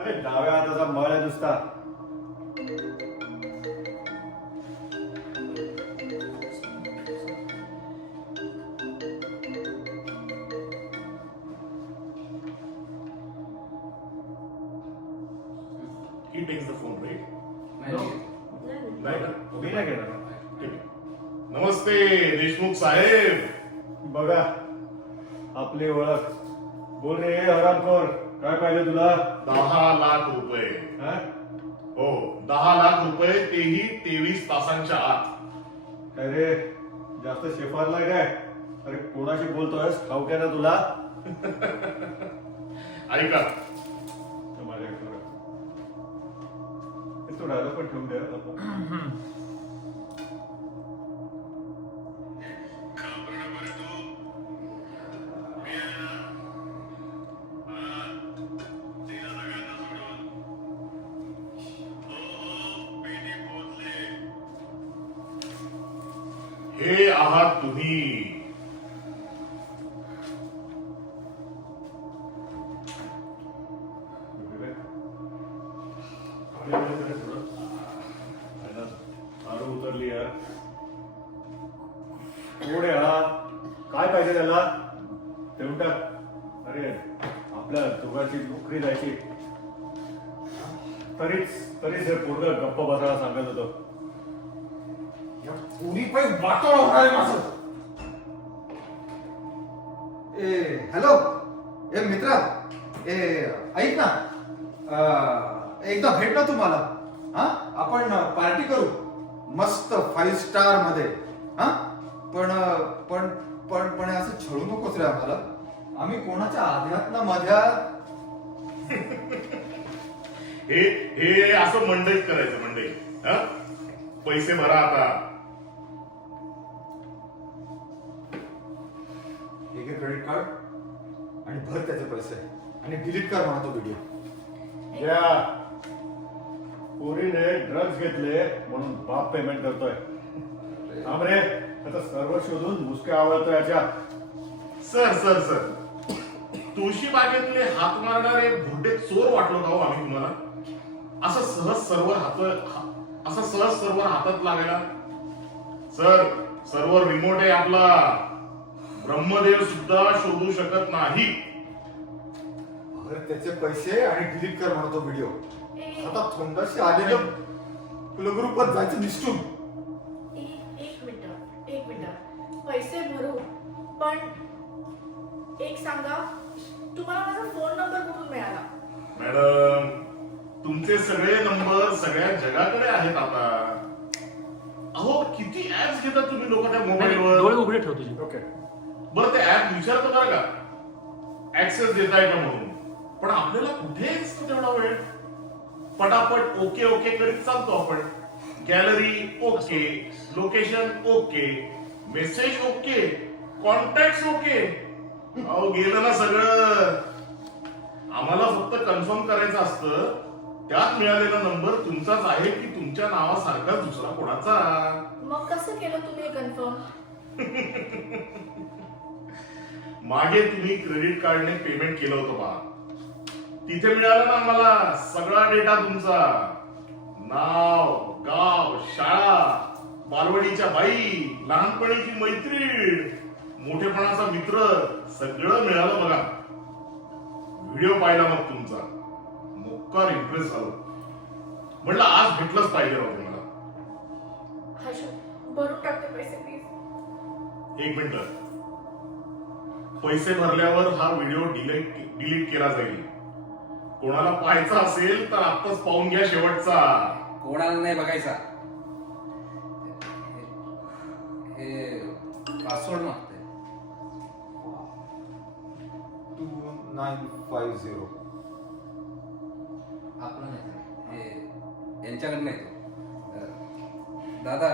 अरे डाव्या हाताचा मळ आहे नुसता. He takes the phone, right? नाही. नाही का? मी नाही घेणार. ठीक आहे. नमस्ते देशमुख साहेब. बघा आपली ओळख. बोल रे हरामखोर, काय पाहिजे तुला? 10 लाख रुपये. हा? हो, 10 लाख रुपये, तेही 23 तासांच्या आत. काय रे, जास्त शेफारलाय काय? अरे कोणाशी बोलतोयस, ठाऊक आहे ना तुला? ऐका, माझ्याकडे बघा. हे तो डायलॉग पण ठेवून द्या आता. हे आहात तुम्ही. दारू उतरली यार. कोण आहे हा? काय पाहिजे त्याला? देऊन टाक. अरे आपल्या दोघांची नोकरी जायची. तरीच हे पोरग गप्प बसायला सांगत होतो. या पोरी पाय वाटोळ होणार आहे माझं. ए हॅलो, ए मित्रा, ए ऐक ना, एकदा भेट ना तुम्हाला. हा, आपण पार्टी करू मस्त 5 स्टार मध्ये. हा, पण पण पण पण असं छळू नकोच रे आम्हाला. आम्ही कोणाच्या आध्यात्म मध्यात. हे असं मंडईत करायचं. मंडई. हा, पैसे भरा आता. हे घे क्रेडिट कार्ड आणि भर त्याचे पैसे आणि डिलीट कर म्हणा तो व्हिडिओ. या पोरीने ड्रग्ज घेतले म्हणून बाप पेमेंट करतोय. थांब रे, आता सर्व शोधून मुसके आवडतो याच्या. सर सर सर, तुळशी बागेतले हात मारणारे भुटे चोर वाटलो का हो आम्ही तुम्हाला? असं सहज सर्व्हर हातात लागायला? सर, सर्व्हर रिमोट आहे आपला. ब्रह्मदेव सुद्धा शोधू शकत नाही. भर त्याचे पैसे आणि डिलीट कर म्हणा तो व्हिडिओ. आता थोंडाशी आलेलं कुलगुरूपद जायचं निष्ठून. एक मिनिट पैसे भरू, पण एक सांगा, तुम्हाला माझा फोन नंबर कुठून मिळाला? मॅडम, तुमचे सगळे नंबर सगळ्या जगाकडे आहेत आता. अहो, किती ऍप्स घेतात तुम्ही लोक त्या डोळे मोबाईलवर. उघडे ठेव तुझे. ओके. बरं, ते ऍप विचारतो बरं का ऍक्सेस देताय का म्हणून. पण आपल्याला कुठेच तेवढा वेळ. पटापट ओके ओके करीत चालतो आपण. Gallery okay, location okay, message okay, contact okay. अहो, गेलं ना सगळं. आम्हाला फक्त कन्फर्म करायचं असतं त्यात मिळालेला नंबर तुमचाच आहे की तुमच्या नावासारखा दुसरा कोणाचा. मग कसं केलं तुम्ही कन्फर्म? मागे तुम्ही क्रेडिट कार्डने पेमेंट केलं होतं बा. तिथे मिळाला ना मला सगळा डेटा तुमचा. नाव, गाव, शाळा, बालवडीच्या बाई, लहानपणीची मैत्रीण, मोठेपणाचा मित्र, सगळं मिळालं बघा. व्हिडिओ पाहिला मग तुमचा, मोक्कार इम्प्रेस झालो. म्हटलं आज भेटलंच पाहिजे राहू मला. हर्षद, भरून टाकते पैसे प्लीज. एक मिनिट, पैसे भरल्यावर हा व्हिडिओ डिलीट केला जाईल. कोणाला पाहायचा असेल तर आत्ताच पाहून घ्या शेवटचा. कोणाला नाही बघायचा. हे पासवर्ड मागते. 2950. आपलं नाही हे यांच्याकडे नाही तो. दादा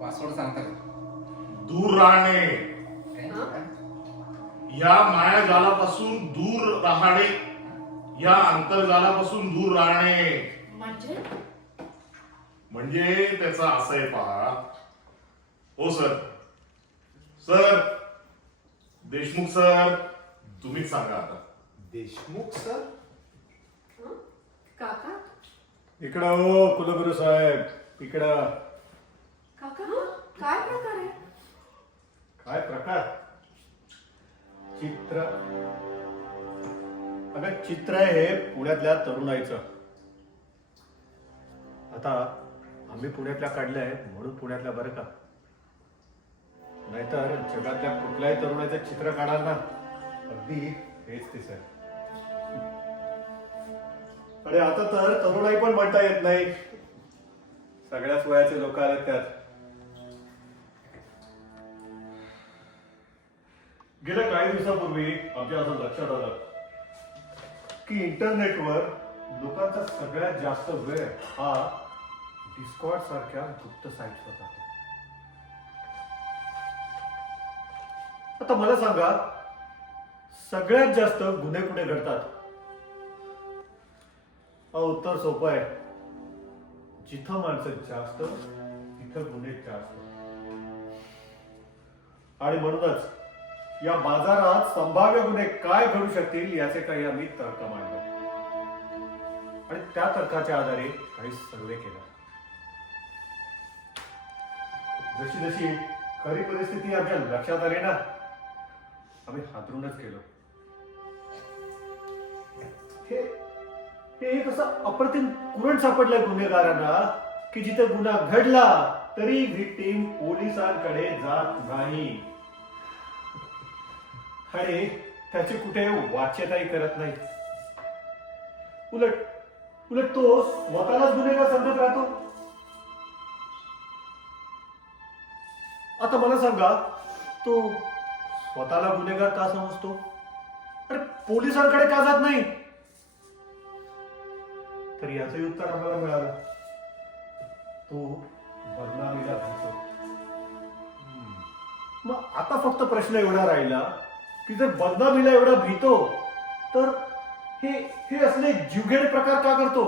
पासवर्ड सांगता का? दूर राहणे, काय? या मायाजालापासून दूर राहणे, या अंतर्जालापासून दूर राहणे. म्हणजे त्याचा असं आहे पहा. हो सर, सर देशमुख सर, तुम्हीच सांगा आता. देशमुख सर? काका इकडं हो कुलगुरू साहेब, इकडं. काका काय प्रकार आहे? काय प्रकार? चित्र. अगं चित्र आहे हे पुण्यातल्या तरुणाईचं. आता आम्ही पुण्यातल्या काढलंय म्हणून पुण्यातल्या बरं का, नाहीतर जगातल्या कुठल्याही तरुणाचं चित्र काढाल ना अगदी हेच दिसेल. आणि आता तर तरुणाई पण म्हणता येत नाही, सगळ्याच वयाचे लोक आलेत त्यात. गेल्या काही दिवसापूर्वी आमच्या असं लक्षात आलं की इंटरनेटवर लोकांचा सगळ्यात जास्त वेळ हा डिस्कॉर्ड सारख्या गुप्त साईट्सवर जातो. आता मला सांगा, सगळ्यात जास्त गुन्हे कुठे घडतात? उत्तर सोपं आहे. जिथं माणसं जास्त तिथं गुन्हे जास्त. आणि म्हणूनच या बाजारात संभाव्य गुन्हे काय घडू शकतील याचे काही आम्ही तर्क मांडलो आणि त्या तर्काच्या आधारे काही सर्वे केला. जशी जशी खरी परिस्थिती आमच्या लक्षात आली ना, आम्ही हादरूनच गेलो. हे एक असं अप्रतिम कुरंट सापडलंय गुन्हेगारांना की जिथे गुन्हा घडला तरी व्हिक्टीम पोलिसांकडे जात नाही आणि त्याची कुठे वाच्यताही करत नाही. उलट तो स्वतःलाच गुन्हेगार समजत राहतो. आता मला सांगा, तो स्वतःला गुन्हेगार का समजतो? अरे पोलिसांकडे का जात नाही? तर याचंही उत्तर आम्हाला मिळालं. तो बदनामीला भीतो. मग आता फक्त प्रश्न एवढा राहिला की जर बदनामीला एवढा भीतो तर हे असले जीवघेणे प्रकार का करतो?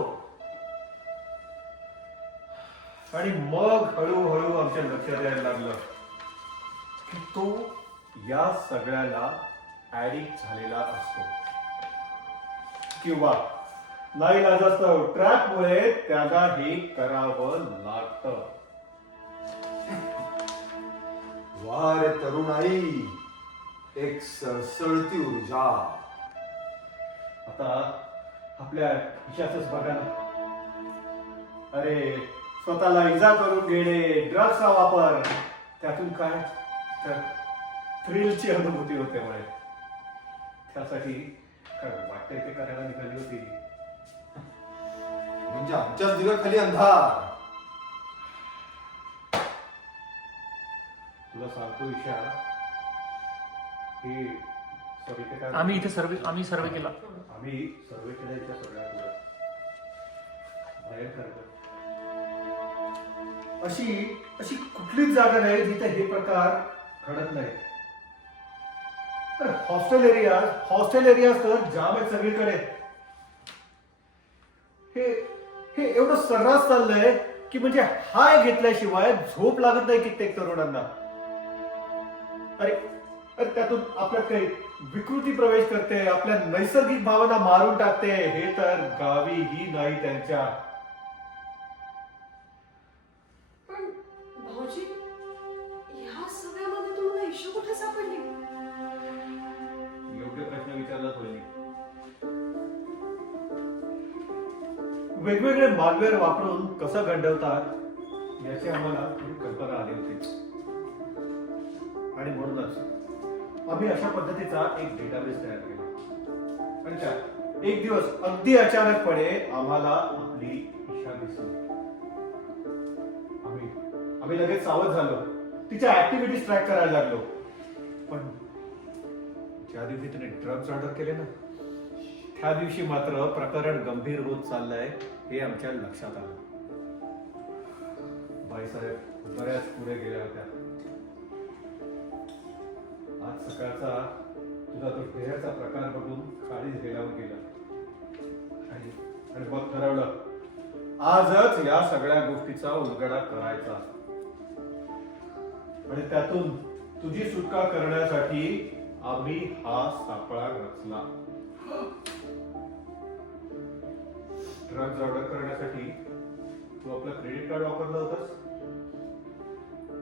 आणि मग हळूहळू आमच्या लक्षात यायला लागलं की तो या सगळ्याला ऍडिक्ट झालेला असतो किंवा नाईलाजास्तव ट्रॅपमुळे त्याला हे करावं लागतं. वा रे तरुणाई, एक सळसळती ऊर्जा. आता आपल्या खिशातच बघा ना. अरे स्वतःला इजा करून घेणे, ड्रग्सचा वापर, त्यातून काय तर थ्रिलची अनुभूती होते. म्हणे त्यासाठी काय वाटतंय ते करायला निघाली होती. म्हणजे आमच्याच दिव्याखाली अंधार. तुला सांगतो ईशा, हे सविता काय आम्ही इथे सर्वे केला. आम्ही सर्वे केला इथल्या सगळ्या पुढे. भयंकर. अशी कुठलीच जागा नाही जिथे हे प्रकार घडत नाही. तर हॉस्टेल एरियाज तर जाम आहेत सगळीकडे. हे एवढं सर्रास चाललंय की म्हणजे हाय घेतल्याशिवाय झोप लागत नाही कित्येक तरुणांना. अरे त्यातून आपल्यात काही विकृती प्रवेश करते, आपल्या नैसर्गिक भावना मारून टाकते, हे तर गावीही नाही त्यांच्या. पण भाऊजी, ह्या सगळ्यामध्ये तुम्हाला ईशा कुठे सापडली? योग्य प्रश्न विचारलाच होईल. वेगवेगळे मालवेअर वापरून कसं गंडवतात याची आम्हाला थोडी कल्पना आली होती, आणि म्हणूनच आम्ही अशा पद्धतीचा एक डेटाबेस तयार केला. आणि त्यात एक दिवस अगदी अचानकपणे आम्हाला आपली ईशा दिसली. आम्ही लगेच सावध झालो, तिच्या ऍक्टिव्हिटीज ट्रॅक करायला लागलो. पण ज्या दिवशी तिने ड्रग्ज ऑर्डर केले ना, त्या दिवशी मात्र प्रकरण गंभीर होत चाललंय हे आमच्या लक्षात आलं. बाईसाहेब बऱ्याच पुढे गेल्या होत्या. आज सकाळचा तुझा तो ढेऱ्याचा प्रकार बघून काळीच गेलावून गेला, आणि मग ठरवलं आजच या सगळ्या गोष्टीचा उलगडा करायचा. आणि त्यातून तुझी सुटका करण्यासाठी आम्ही हा सापळा रचला. ड्रग्ज ऑर्डर करण्यासाठी तू आपलं क्रेडिट कार्ड वापरलं होतंस,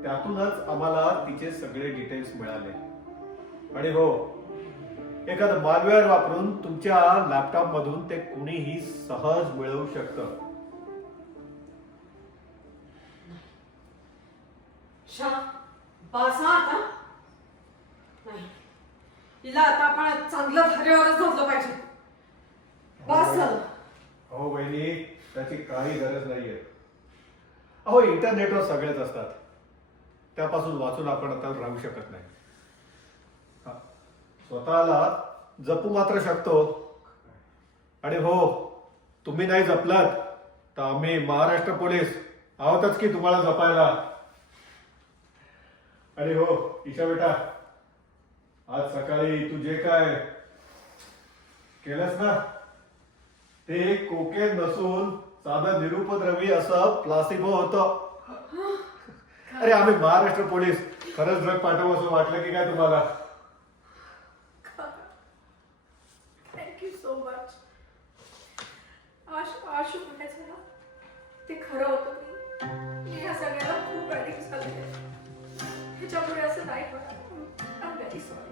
त्यातूनच आम्हाला तिचे सगळे डिटेल्स मिळाले. आणि हो, एखादं मालवेअर वापरून तुमच्या लॅपटॉप मधून ते कुणीही सहज मिळवू शकतं. बासा आता नाही, हिला आता आपण चांगलं धारेवरच धरलं पाहिजे. बस झालं. हो बहिणी, त्याची काही गरज नाहीये. अहो, इंटरनेटवर सगळेच असतात, त्यापासून वाचून आपण आता राहू शकत नाही. स्वतःला जपू मात्र शकतो. आणि हो, तुम्ही नाही जपलात तर आम्ही महाराष्ट्र पोलीस आहोतच की तुम्हाला जपायला. आणि हो ईशा बेटा, आज सकाळी तू जे काय केलंस ना, ते कोकेन नसून साधं निरुपद्रवी असं प्लासिबो होतं. अरे आम्ही महाराष्ट्र पोलीस खरंच ड्रग पाठवू असं वाटलं की काय तुम्हाला? Thank you so much. आशू म्हणायचं ना, ते खरं होतं. मी ह्या सगळ्याला खूप ऍडिक्ट झाले. ह्याच्यापुढे असं नाही होणार. I am very sorry.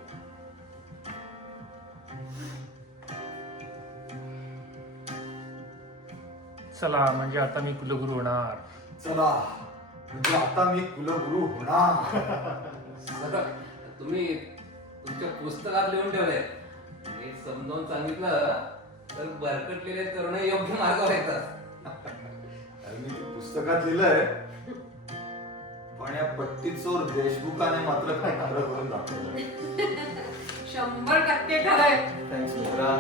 चला, म्हणजे आता मी कुलगुरू होणार. चला, म्हणजे आता मी कुलगुरू होणार. सगळं तुम्ही तुमच्या पुस्तकात लिहून ठेवलंय. नीट समजावून सांगितलं तर बरकटलेले तरुण योग्य मार्गावर येतात. अरे मी पुस्तकात लिहिलंय, पण या पट्टीचोर देशमुखाने मात्र काय खरं करून दाखवलं. 100% खरंय. थँक्स मित्रा.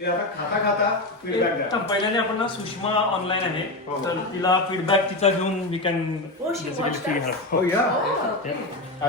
ते आता खाता खाता फीडबॅक द्या. आता पहिल्याने आपण ना, सुषमा ऑनलाईन आहे, हो. तर तिला फीडबॅक तिचा घेऊन we can Oh, she watched us. हो या. Yeah.